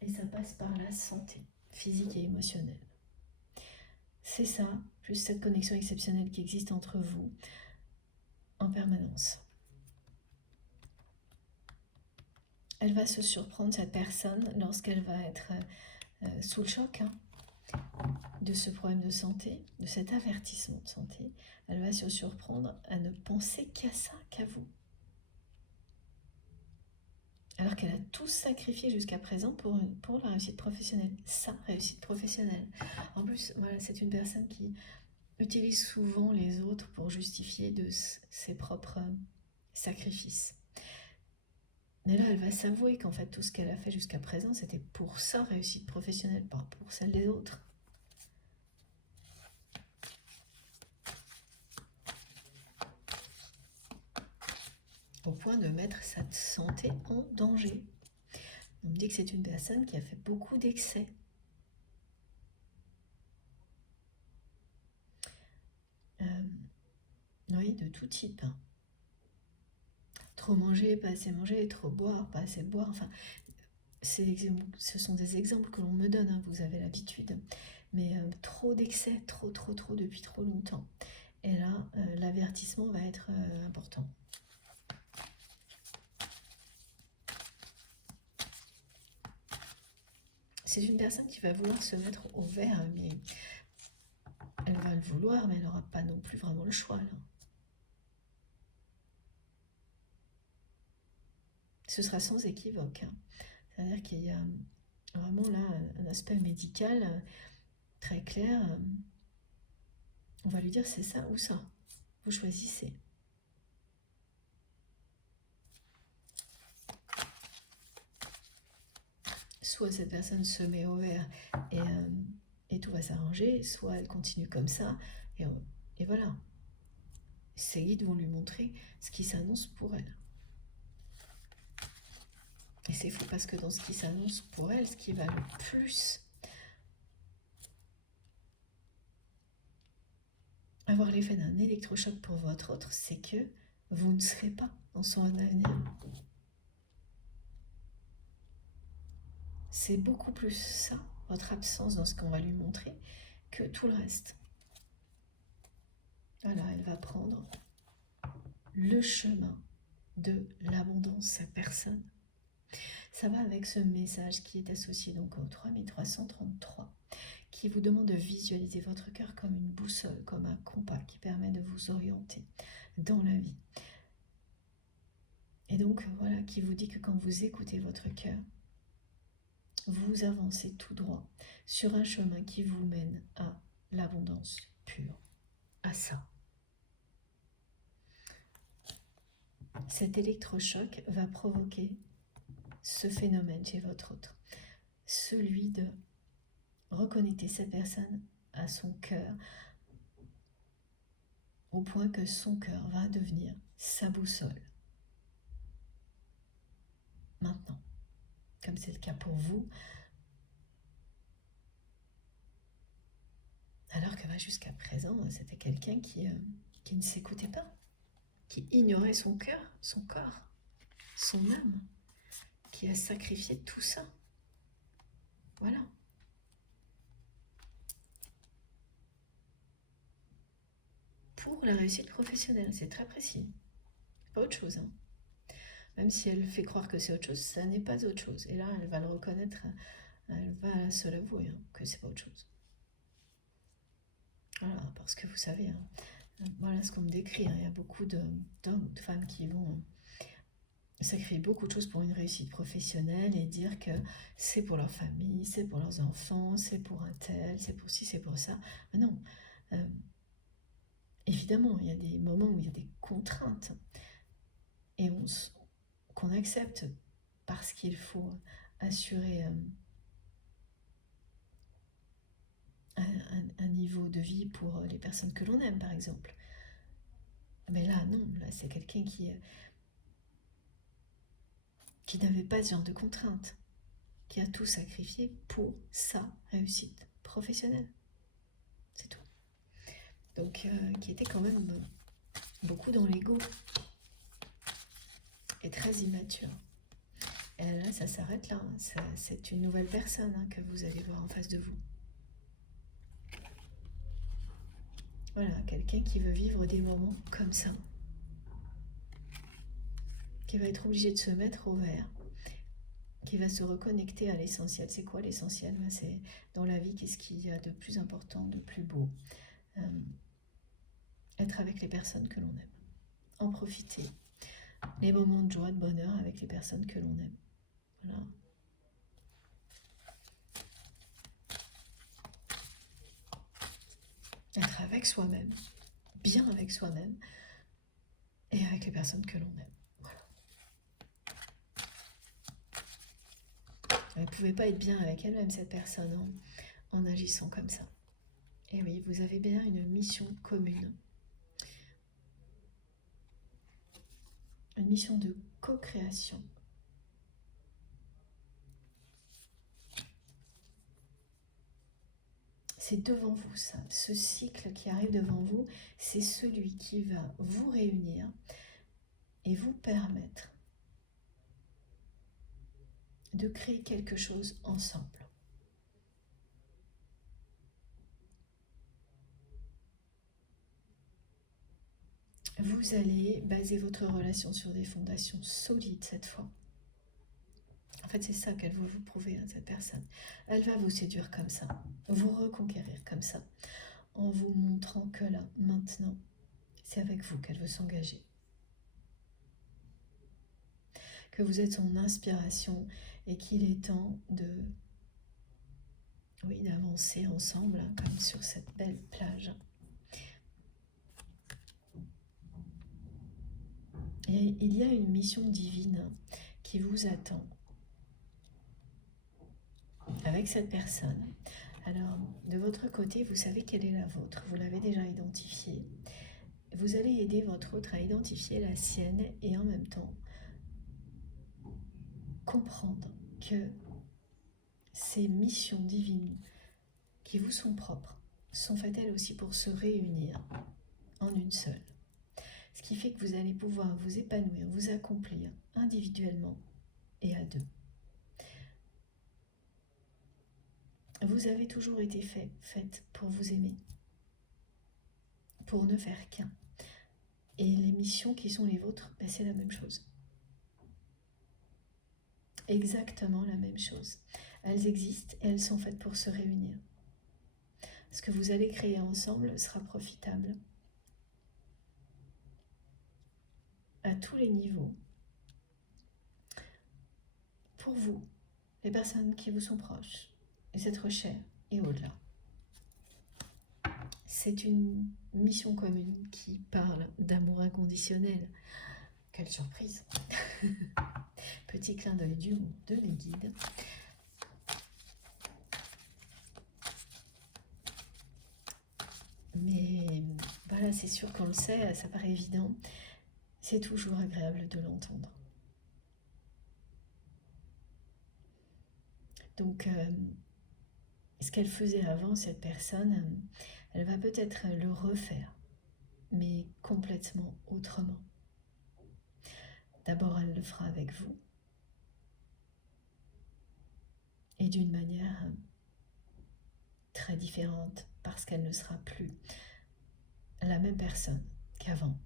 Et ça passe par la santé physique et émotionnelle. C'est ça, plus cette connexion exceptionnelle qui existe entre vous en permanence. Elle va se surprendre, cette personne, lorsqu'elle va être sous le choc de ce problème de santé, de cet avertissement de santé. Elle va se surprendre à ne penser qu'à ça, qu'à vous. Alors qu'elle a tout sacrifié jusqu'à présent pour la réussite professionnelle, sa réussite professionnelle. En plus, voilà, c'est une personne qui utilise souvent les autres pour justifier de ses propres sacrifices. Mais là, elle va s'avouer qu'en fait, tout ce qu'elle a fait jusqu'à présent, c'était pour sa réussite professionnelle, pas pour celle des autres. Au point de mettre sa santé en danger. On me dit que c'est une personne qui a fait beaucoup d'excès. Oui, de tout type. Trop manger, pas assez manger, trop boire, pas assez boire. Enfin, ce sont des exemples que l'on me donne, hein, vous avez l'habitude. Mais trop d'excès, trop depuis trop longtemps. Et là, l'avertissement va être important. C'est une personne qui va vouloir se mettre au vert, mais elle va le vouloir, mais elle n'aura pas non plus vraiment le choix, là. Ce sera sans équivoque, hein. C'est-à-dire qu'il y a vraiment là un aspect médical très clair. On va lui dire c'est ça ou ça. Vous choisissez. Soit cette personne se met au vert et tout va s'arranger, soit elle continue comme ça et voilà. Ses guides vont lui montrer ce qui s'annonce pour elle. Et c'est fou parce que dans ce qui s'annonce pour elle, ce qui va le plus avoir l'effet d'un électrochoc pour votre autre, c'est que vous ne serez pas dans son avenir. C'est beaucoup plus ça, votre absence dans ce qu'on va lui montrer, que tout le reste. Voilà, elle va prendre le chemin de l'abondance, sa personne. Ça va avec ce message qui est associé donc au 3333, qui vous demande de visualiser votre cœur comme une boussole, comme un compas qui permet de vous orienter dans la vie. Et donc voilà, qui vous dit que quand vous écoutez votre cœur, vous avancez tout droit sur un chemin qui vous mène à l'abondance pure, à ça. Cet électrochoc va provoquer ce phénomène chez votre autre, celui de reconnecter cette personne à son cœur, au point que son cœur va devenir sa boussole. Maintenant, comme c'est le cas pour vous, alors que jusqu'à présent, c'était quelqu'un qui ne s'écoutait pas, qui ignorait son cœur, son corps, son âme, qui a sacrifié tout ça. Voilà. Pour la réussite professionnelle, c'est très précis. Pas autre chose, hein. Même si elle fait croire que c'est autre chose, ça n'est pas autre chose. Et là, elle va le reconnaître, elle va se l'avouer, que c'est pas autre chose. Voilà, parce que vous savez, voilà ce qu'on me décrit, il y a beaucoup d'hommes, de femmes qui vont sacrifier beaucoup de choses pour une réussite professionnelle et dire que c'est pour leur famille, c'est pour leurs enfants, c'est pour un tel, c'est pour ci, c'est pour ça. Mais non, évidemment, il y a des moments où il y a des contraintes et qu'on accepte parce qu'il faut assurer un niveau de vie pour les personnes que l'on aime, par exemple. Mais là, non, là, c'est quelqu'un qui n'avait pas ce genre de contraintes. qui a tout sacrifié pour sa réussite professionnelle. C'est tout. Donc, qui était quand même beaucoup dans l'ego et très immature. Et là, ça s'arrête là. C'est une nouvelle personne que vous allez voir en face de vous. Voilà, quelqu'un qui veut vivre des moments comme ça, qui va être obligé de se mettre au vert, qui va se reconnecter à l'essentiel. C'est quoi l'essentiel? C'est dans la vie, qu'est-ce qu'il y a de plus important, de plus beau? Être avec les personnes que l'on aime. En profiter. Les moments de joie, de bonheur avec les personnes que l'on aime. Voilà. Être avec soi-même, bien avec soi-même, et avec les personnes que l'on aime. Voilà. Elle ne pouvait pas être bien avec elle-même, cette personne, en agissant comme ça. Et oui, vous avez bien une mission commune. Une mission de co-création. C'est devant vous ça, ce cycle qui arrive devant vous, c'est celui qui va vous réunir et vous permettre de créer quelque chose ensemble. Vous allez baser votre relation sur des fondations solides cette fois. En fait, c'est ça qu'elle veut vous prouver, cette personne. Elle va vous séduire comme ça, vous reconquérir comme ça, en vous montrant que là, maintenant, c'est avec vous qu'elle veut s'engager. Que vous êtes son inspiration et qu'il est temps d'avancer ensemble, comme sur cette belle plage. Et il y a une mission divine qui vous attend avec cette personne. Alors, de votre côté, vous savez quelle est la vôtre, vous l'avez déjà identifiée. Vous allez aider votre autre à identifier la sienne et en même temps comprendre que ces missions divines qui vous sont propres sont faites elles aussi pour se réunir en une seule. Ce qui fait que vous allez pouvoir vous épanouir, vous accomplir individuellement et à deux. Vous avez toujours été faite pour vous aimer, pour ne faire qu'un. Et les missions qui sont les vôtres, c'est la même chose. Exactement la même chose. Elles existent et elles sont faites pour se réunir. Ce que vous allez créer ensemble sera profitable à tous les niveaux. Pour vous, les personnes qui vous sont proches, les êtres chers et au-delà. C'est une mission commune qui parle d'amour inconditionnel. Quelle surprise! Petit clin d'œil d'humour de mes guides. Mais voilà, c'est sûr qu'on le sait, ça paraît évident. C'est toujours agréable de l'entendre. Donc, ce qu'elle faisait avant, cette personne, elle va peut-être le refaire, mais complètement autrement. D'abord, elle le fera avec vous, et d'une manière très différente, parce qu'elle ne sera plus la même personne qu'avant.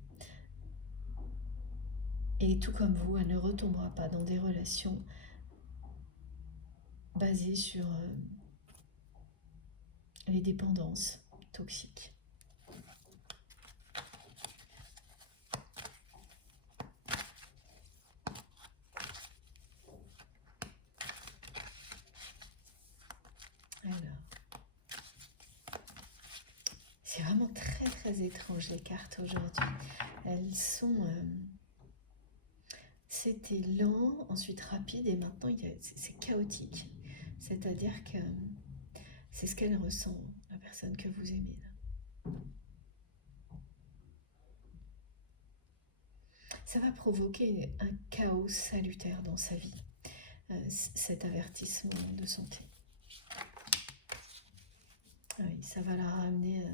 Et tout comme vous, elle ne retombera pas dans des relations basées sur les dépendances toxiques. Alors, c'est vraiment très très étrange les cartes aujourd'hui. Elles sont... c'était lent, ensuite rapide et maintenant c'est chaotique. C'est-à-dire que c'est ce qu'elle ressent, la personne que vous aimez. Ça va provoquer un chaos salutaire dans sa vie. cet avertissement de santé. Oui, ça va la ramener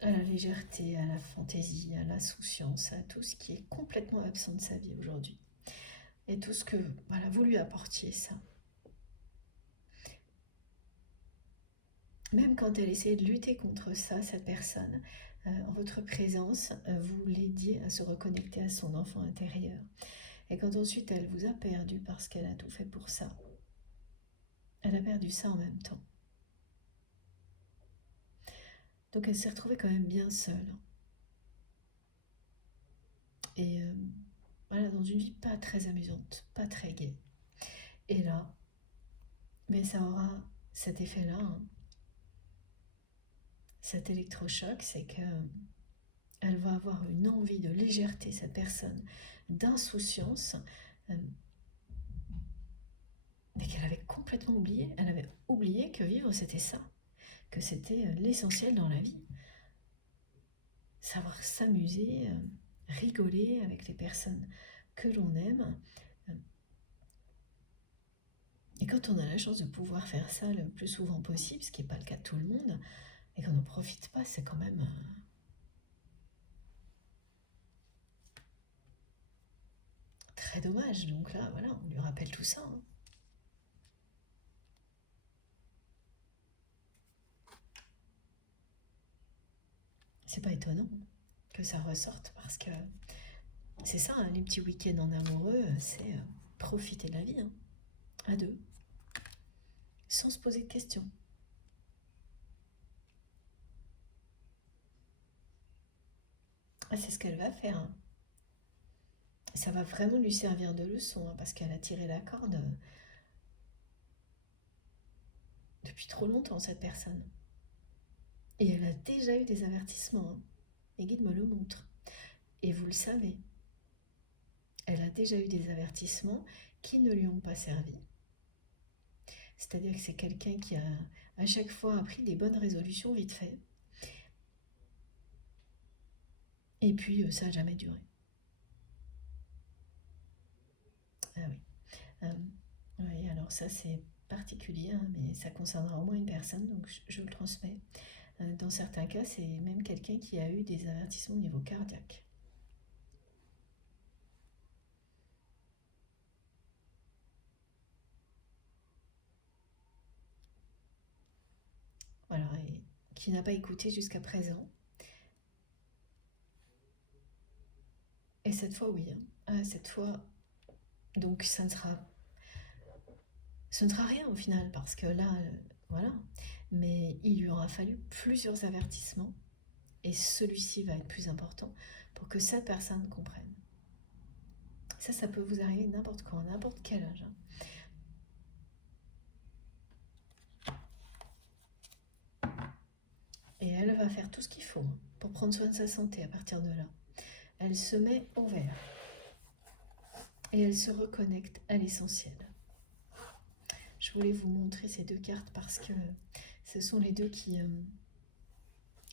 à la légèreté, à la fantaisie, à l'insouciance, à tout ce qui est complètement absent de sa vie aujourd'hui. Et tout ce que voilà, vous lui apportiez, ça. Même quand elle essayait de lutter contre ça, cette personne, en votre présence, vous l'aidiez à se reconnecter à son enfant intérieur. Et quand ensuite elle vous a perdu parce qu'elle a tout fait pour ça, elle a perdu ça en même temps. Donc elle s'est retrouvée quand même bien seule. Et voilà, dans une vie pas très amusante, pas très gaie. Et là, mais ça aura cet effet-là, hein. Cet électrochoc, c'est que elle va avoir une envie de légèreté, cette personne, d'insouciance, mais qu'elle avait complètement oublié. Elle avait oublié que vivre, c'était ça, que c'était l'essentiel dans la vie. Savoir s'amuser, rigoler avec les personnes que l'on aime. Et quand on a la chance de pouvoir faire ça le plus souvent possible, ce qui n'est pas le cas de tout le monde, et qu'on n'en profite pas, c'est quand même très dommage. Donc là, voilà, on lui rappelle tout ça, hein. C'est pas étonnant que ça ressorte parce que c'est ça, hein, les petits week-ends en amoureux, c'est profiter de la vie, hein, à deux, sans se poser de questions. Ah, c'est ce qu'elle va faire, hein. Ça va vraiment lui servir de leçon, hein, parce qu'elle a tiré la corde depuis trop longtemps, cette personne. Et elle a déjà eu des avertissements, hein. Les guides me le montrent. Et vous le savez, elle a déjà eu des avertissements qui ne lui ont pas servi. C'est-à-dire que c'est quelqu'un qui a à chaque fois pris des bonnes résolutions vite fait. Et puis ça n'a jamais duré. Ah oui. Oui, alors ça c'est particulier, hein, mais ça concernera au moins une personne, donc je le transmets. Dans certains cas, c'est même quelqu'un qui a eu des avertissements au niveau cardiaque. Voilà, et qui n'a pas écouté jusqu'à présent. Et cette fois, oui, hein. Ah, cette fois, donc ce ne sera rien au final, parce que là, voilà. Mais il lui aura fallu plusieurs avertissements, et celui-ci va être plus important pour que cette personne comprenne. Ça peut vous arriver n'importe quand, n'importe quel âge, hein. Et elle va faire tout ce qu'il faut pour prendre soin de sa santé à partir de là. Elle se met au vert. Et elle se reconnecte à l'essentiel. Je voulais vous montrer ces deux cartes parce que ce sont les deux qui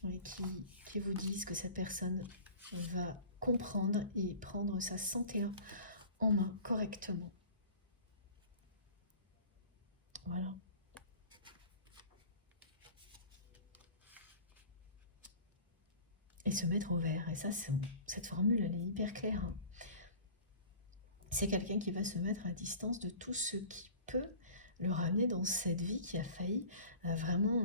vous disent que cette personne va comprendre et prendre sa santé en main correctement. Voilà. Et se mettre au vert. Et ça, cette formule, elle est hyper claire, hein. C'est quelqu'un qui va se mettre à distance de tout ce qui peut le ramener dans cette vie qui a failli vraiment...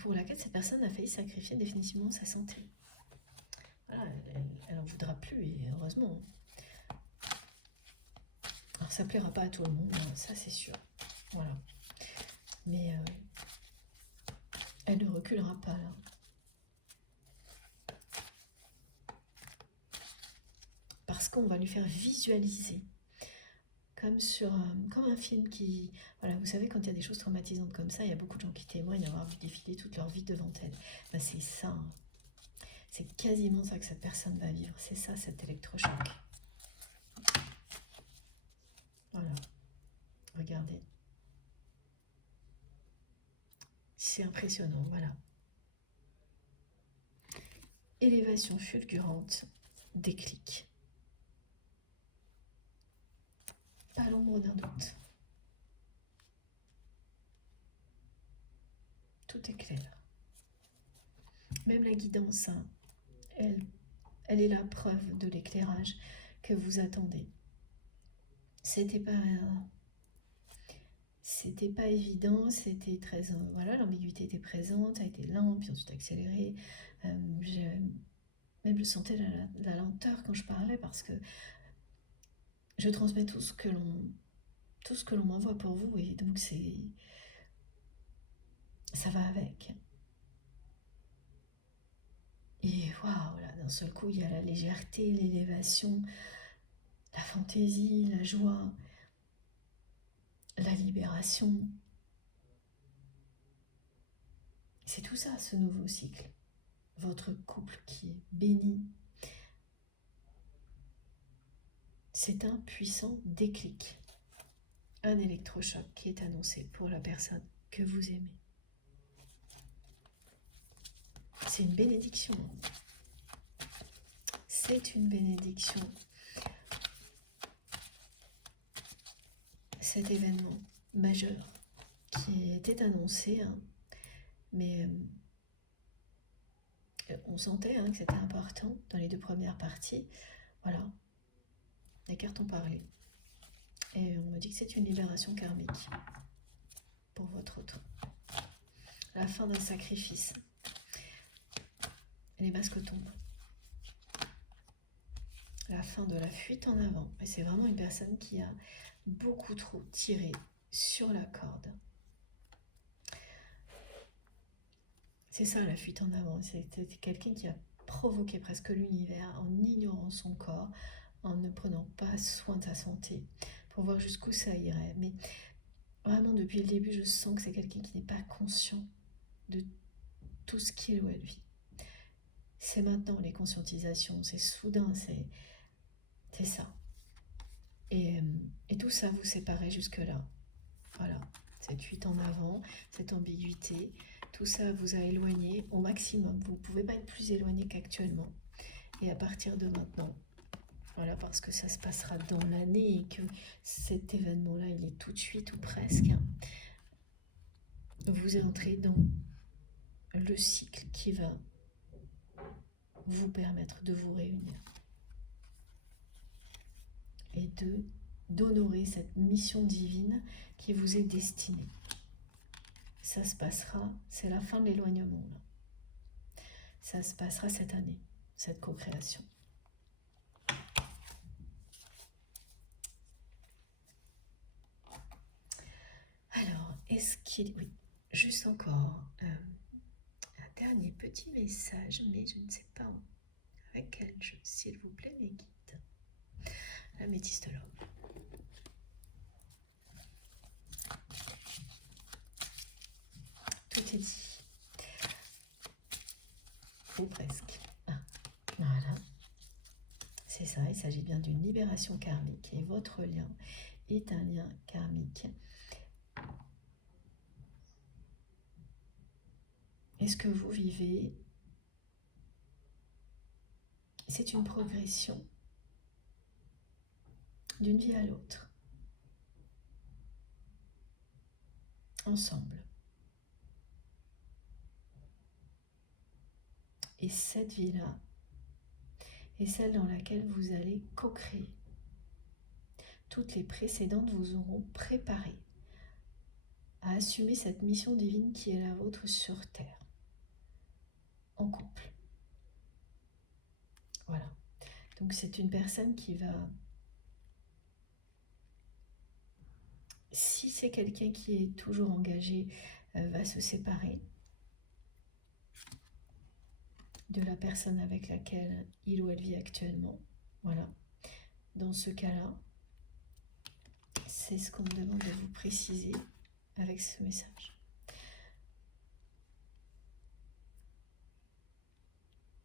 pour laquelle cette personne a failli sacrifier définitivement sa santé. Voilà, elle n'en voudra plus, et heureusement. Alors ça plaira pas à tout le monde, hein, ça c'est sûr. Voilà. Mais elle ne reculera pas là. Parce qu'on va lui faire visualiser. Comme un film qui... Voilà, vous savez, quand il y a des choses traumatisantes comme ça, il y a beaucoup de gens qui témoignent d'avoir vu défiler toute leur vie devant elle. C'est ça, hein. C'est quasiment ça que cette personne va vivre. C'est ça, cet électrochoc. Voilà. Regardez. C'est impressionnant, voilà. Élévation fulgurante, déclic. Pas l'ombre d'un doute. Tout est clair. Même la guidance, hein, elle est la preuve de l'éclairage que vous attendez. C'était pas évident, c'était très... voilà, l'ambiguïté était présente, ça a été lent, puis ensuite accéléré. Même je sentais la lenteur quand je parlais parce que je transmets tout ce que l'on m'envoie pour vous et donc ça va avec. Et waouh, là, d'un seul coup, il y a la légèreté, l'élévation, la fantaisie, la joie, la libération. C'est tout ça, ce nouveau cycle. Votre couple qui est béni. C'est un puissant déclic. Un électrochoc qui est annoncé pour la personne que vous aimez. C'est une bénédiction. C'est une bénédiction. Cet événement majeur qui était annoncé, hein, mais on sentait que c'était important dans les 2 premières parties. Voilà, les cartes ont parlé. Et on me dit que c'est une libération karmique pour votre autre. La fin d'un sacrifice. Les masques tombent. La fin de la fuite en avant. Et c'est vraiment une personne qui a beaucoup trop tiré sur la corde. C'est ça la fuite en avant. C'était quelqu'un qui a provoqué presque l'univers en ignorant son corps, en ne prenant pas soin de sa santé, pour voir jusqu'où ça irait. Mais vraiment, depuis le début, je sens que c'est quelqu'un qui n'est pas conscient de tout ce qu'il ou elle vit. C'est maintenant les conscientisations, c'est soudain, c'est ça. Et tout ça vous séparait jusque-là. Voilà, cette fuite en avant, cette ambiguïté, tout ça vous a éloigné au maximum. Vous ne pouvez pas être plus éloigné qu'actuellement. Et à partir de maintenant, voilà, parce que ça se passera dans l'année et que cet événement-là, il est tout de suite ou presque, vous entrez dans le cycle qui va vous permettre de vous réunir et d'honorer cette mission divine qui vous est destinée. Ça se passera, c'est la fin de l'éloignement là. Ça se passera cette année, cette co-création. Alors, est-ce qu'il... Oui, juste encore un dernier petit message, mais je ne sais pas avec quel jeu, s'il vous plaît, mes guides. La métiste l'homme. Tout est dit. Ou presque. Ah, voilà. C'est ça, il s'agit bien d'une libération karmique. Et votre lien est un lien karmique. Et ce que vous vivez, c'est une progression d'une vie à l'autre. Ensemble. Et cette vie-là est celle dans laquelle vous allez co-créer. Toutes les précédentes vous auront préparé à assumer cette mission divine qui est la vôtre sur Terre, en couple. Voilà. Donc c'est une personne qui va... Si c'est quelqu'un qui est toujours engagé, va se séparer de la personne avec laquelle il ou elle vit actuellement. Voilà. Dans ce cas-là, c'est ce qu'on me demande de vous préciser avec ce message.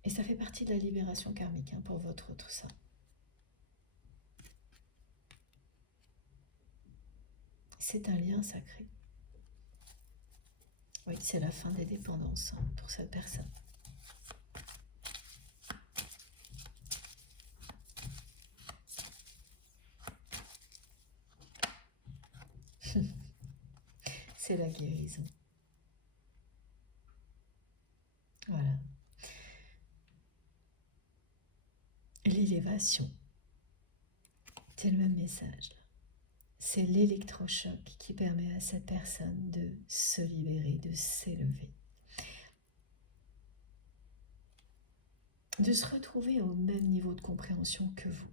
Et ça fait partie de la libération karmique pour votre autre ça. C'est un lien sacré. Oui, c'est la fin des dépendances pour cette personne. c'est la guérison. Voilà. L'élévation, c'est le même message. C'est l'électrochoc qui permet à cette personne de se libérer, de s'élever. De se retrouver au même niveau de compréhension que vous.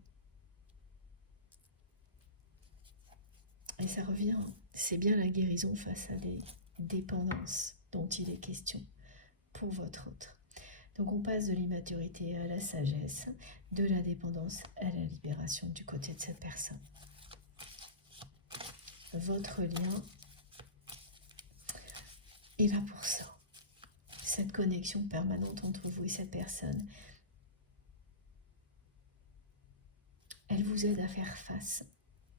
Et ça revient, c'est bien la guérison face à des dépendances dont il est question pour votre autre. Donc on passe de l'immaturité à la sagesse, de la dépendance à la libération du côté de cette personne. Votre lien est là pour ça. Cette connexion permanente entre vous et cette personne, elle vous aide à faire face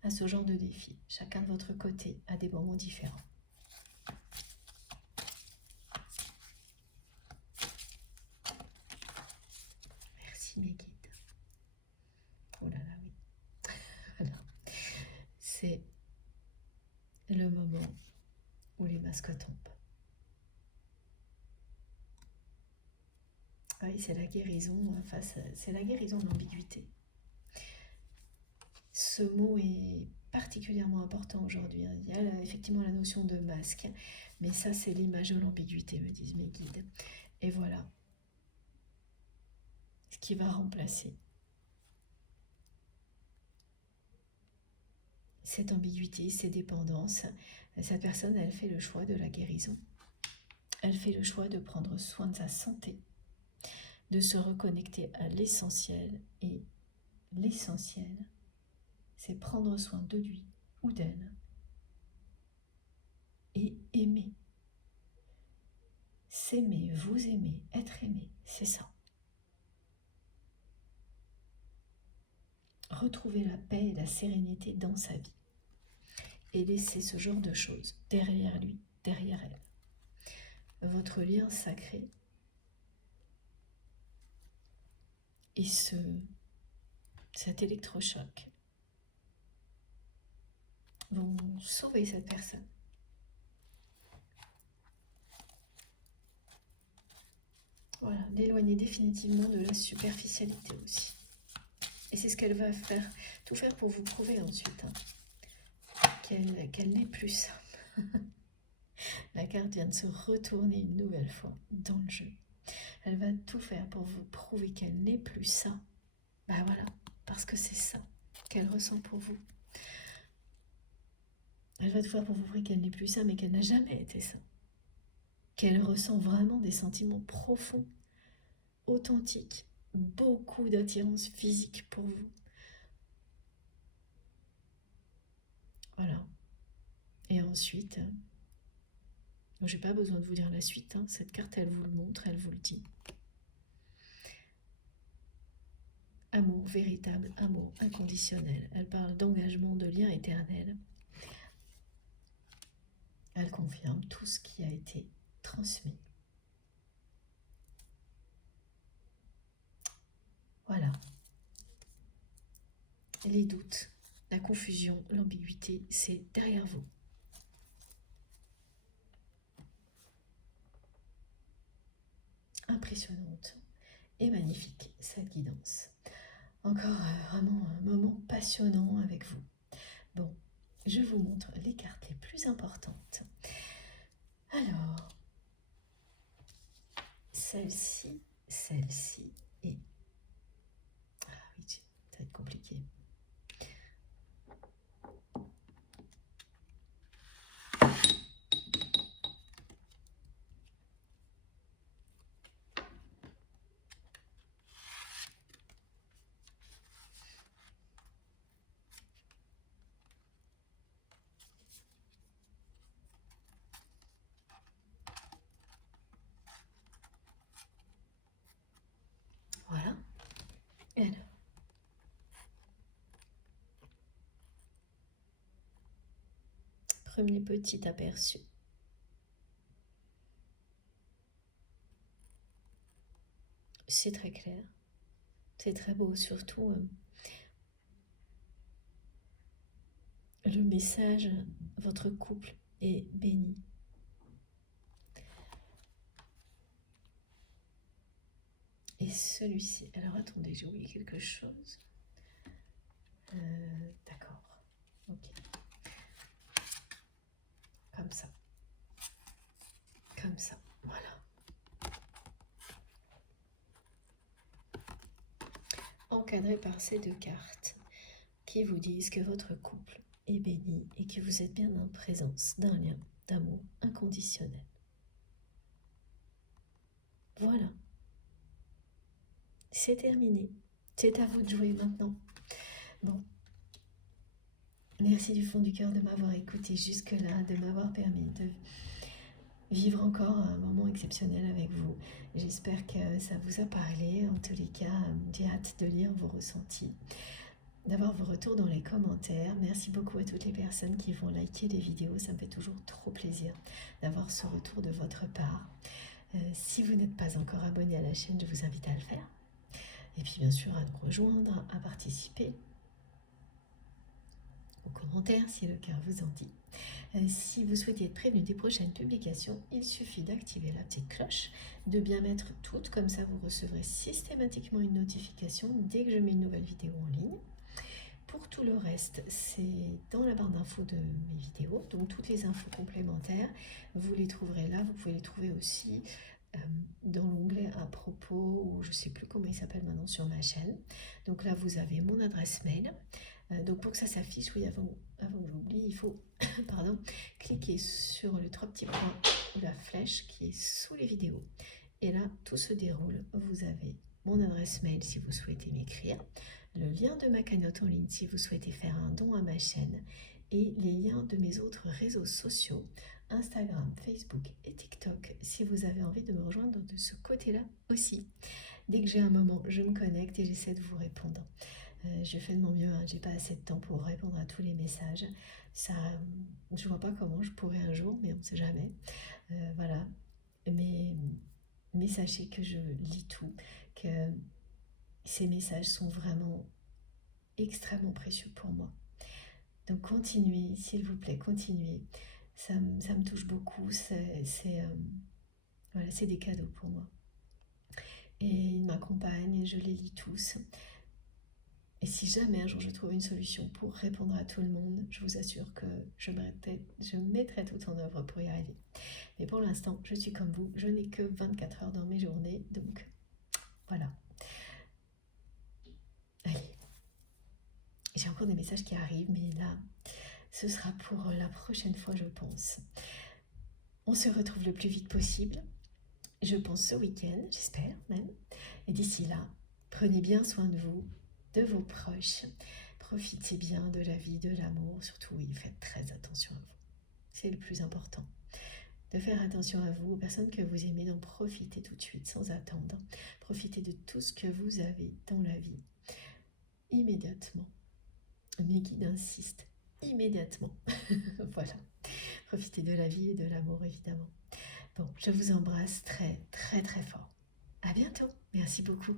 à ce genre de défi, chacun de votre côté, à des moments différents. Merci mes guides. Oh là là, oui. Alors, c'est le moment où les masques tombent. Oui, c'est la guérison c'est la guérison de l'ambiguïté. Ce mot est particulièrement important aujourd'hui. Il y a effectivement la notion de masque, mais ça c'est l'image de l'ambiguïté, me disent mes guides. Et voilà ce qui va remplacer cette ambiguïté, ces dépendances. Cette personne, elle fait le choix de la guérison. Elle fait le choix de prendre soin de sa santé, de se reconnecter à l'essentiel. Et l'essentiel, c'est prendre soin de lui ou d'elle et aimer. S'aimer, vous aimer, être aimé, c'est ça. Retrouver la paix et la sérénité dans sa vie. Et laisser ce genre de choses derrière lui, derrière elle. Votre lien sacré et cet électrochoc vont sauver cette personne. Voilà, l'éloigner définitivement de la superficialité aussi. Et c'est ce qu'elle va faire, tout faire pour vous prouver ensuite, qu'elle n'est plus ça. La carte vient de se retourner une nouvelle fois dans le jeu. Elle va tout faire pour vous prouver qu'elle n'est plus ça. Ben voilà, parce que c'est ça qu'elle ressent pour vous. Elle va tout faire pour vous prouver qu'elle n'est plus ça, mais qu'elle n'a jamais été ça. Qu'elle ressent vraiment des sentiments profonds, authentiques, beaucoup d'attirance physique pour vous. Voilà. Et ensuite, je n'ai pas besoin de vous dire la suite, cette carte, elle vous le montre, elle vous le dit. Amour véritable, amour inconditionnel. Elle parle d'engagement, de lien éternel. Elle confirme tout ce qui a été transmis. Voilà. Les doutes, la confusion, l'ambiguïté, c'est derrière vous. Impressionnante et magnifique cette guidance. Encore vraiment un moment passionnant avec vous. Bon, je vous montre les cartes les plus importantes. Alors, celle-ci et... Ah oui, ça va être compliqué. Voilà. Alors, premier petit aperçu. C'est très clair. C'est très beau, surtout le message, votre couple et béni. Et celui-ci, alors attendez, j'ai oublié quelque chose. D'accord, ok. Comme ça. Comme ça, voilà. Encadré par ces deux cartes qui vous disent que votre couple est béni et que vous êtes bien en présence d'un lien d'amour inconditionnel. Voilà. C'est terminé. C'est à vous de jouer maintenant. Bon. Merci du fond du cœur de m'avoir écouté jusque-là, de m'avoir permis de vivre encore un moment exceptionnel avec vous. J'espère que ça vous a parlé. En tous les cas, j'ai hâte de lire vos ressentis, d'avoir vos retours dans les commentaires. Merci beaucoup à toutes les personnes qui vont liker les vidéos. Ça me fait toujours trop plaisir d'avoir ce retour de votre part. Si vous n'êtes pas encore abonné à la chaîne, je vous invite à le faire. Et puis bien sûr à nous rejoindre, à participer aux commentaires si le cœur vous en dit. Si vous souhaitez être prévenu des prochaines publications, il suffit d'activer la petite cloche, de bien mettre toutes, comme ça vous recevrez systématiquement une notification dès que je mets une nouvelle vidéo en ligne. Pour tout le reste, c'est dans la barre d'infos de mes vidéos, donc toutes les infos complémentaires, vous les trouverez là. Vous pouvez les trouver aussi dans l'onglet à propos, ou je ne sais plus comment il s'appelle maintenant sur ma chaîne. Donc là, vous avez mon adresse mail. Donc pour que ça s'affiche, oui, avant que j'oublie, il faut pardon, cliquer sur les trois petits points ou la flèche qui est sous les vidéos. Et là, tout se déroule. Vous avez mon adresse mail si vous souhaitez m'écrire, le lien de ma cagnotte en ligne si vous souhaitez faire un don à ma chaîne, et les liens de mes autres réseaux sociaux, Instagram, Facebook et TikTok, si vous avez envie de me rejoindre de ce côté-là aussi. Dès que j'ai un moment, je me connecte et j'essaie de vous répondre. Je fais de mon mieux, hein. J'ai pas assez de temps pour répondre à tous les messages. Ça, je vois pas comment je pourrais un jour, mais on ne sait jamais. Voilà. Mais sachez que je lis tout, que ces messages sont vraiment extrêmement précieux pour moi. Donc continuez, s'il vous plaît, continuez. Ça me touche beaucoup. Voilà, c'est des cadeaux pour moi. Et ils m'accompagnent, je les lis tous. Et si jamais un jour je trouve une solution pour répondre à tout le monde, je vous assure que je mettrai tout en œuvre pour y arriver. Mais pour l'instant, je suis comme vous, je n'ai que 24 heures dans mes journées, donc voilà. Allez, j'ai encore des messages qui arrivent, mais là, ce sera pour la prochaine fois, je pense. On se retrouve le plus vite possible, je pense ce week-end, j'espère même. Et d'ici là, prenez bien soin de vous, de vos proches. Profitez bien de la vie, de l'amour. Surtout, oui, faites très attention à vous. C'est le plus important. De faire attention à vous, aux personnes que vous aimez, d'en profiter tout de suite, sans attendre. Profitez de tout ce que vous avez dans la vie, immédiatement. Mes guides insistent, immédiatement. Voilà. Profitez de la vie et de l'amour, évidemment. Bon, je vous embrasse très, très, très fort. À bientôt. Merci beaucoup.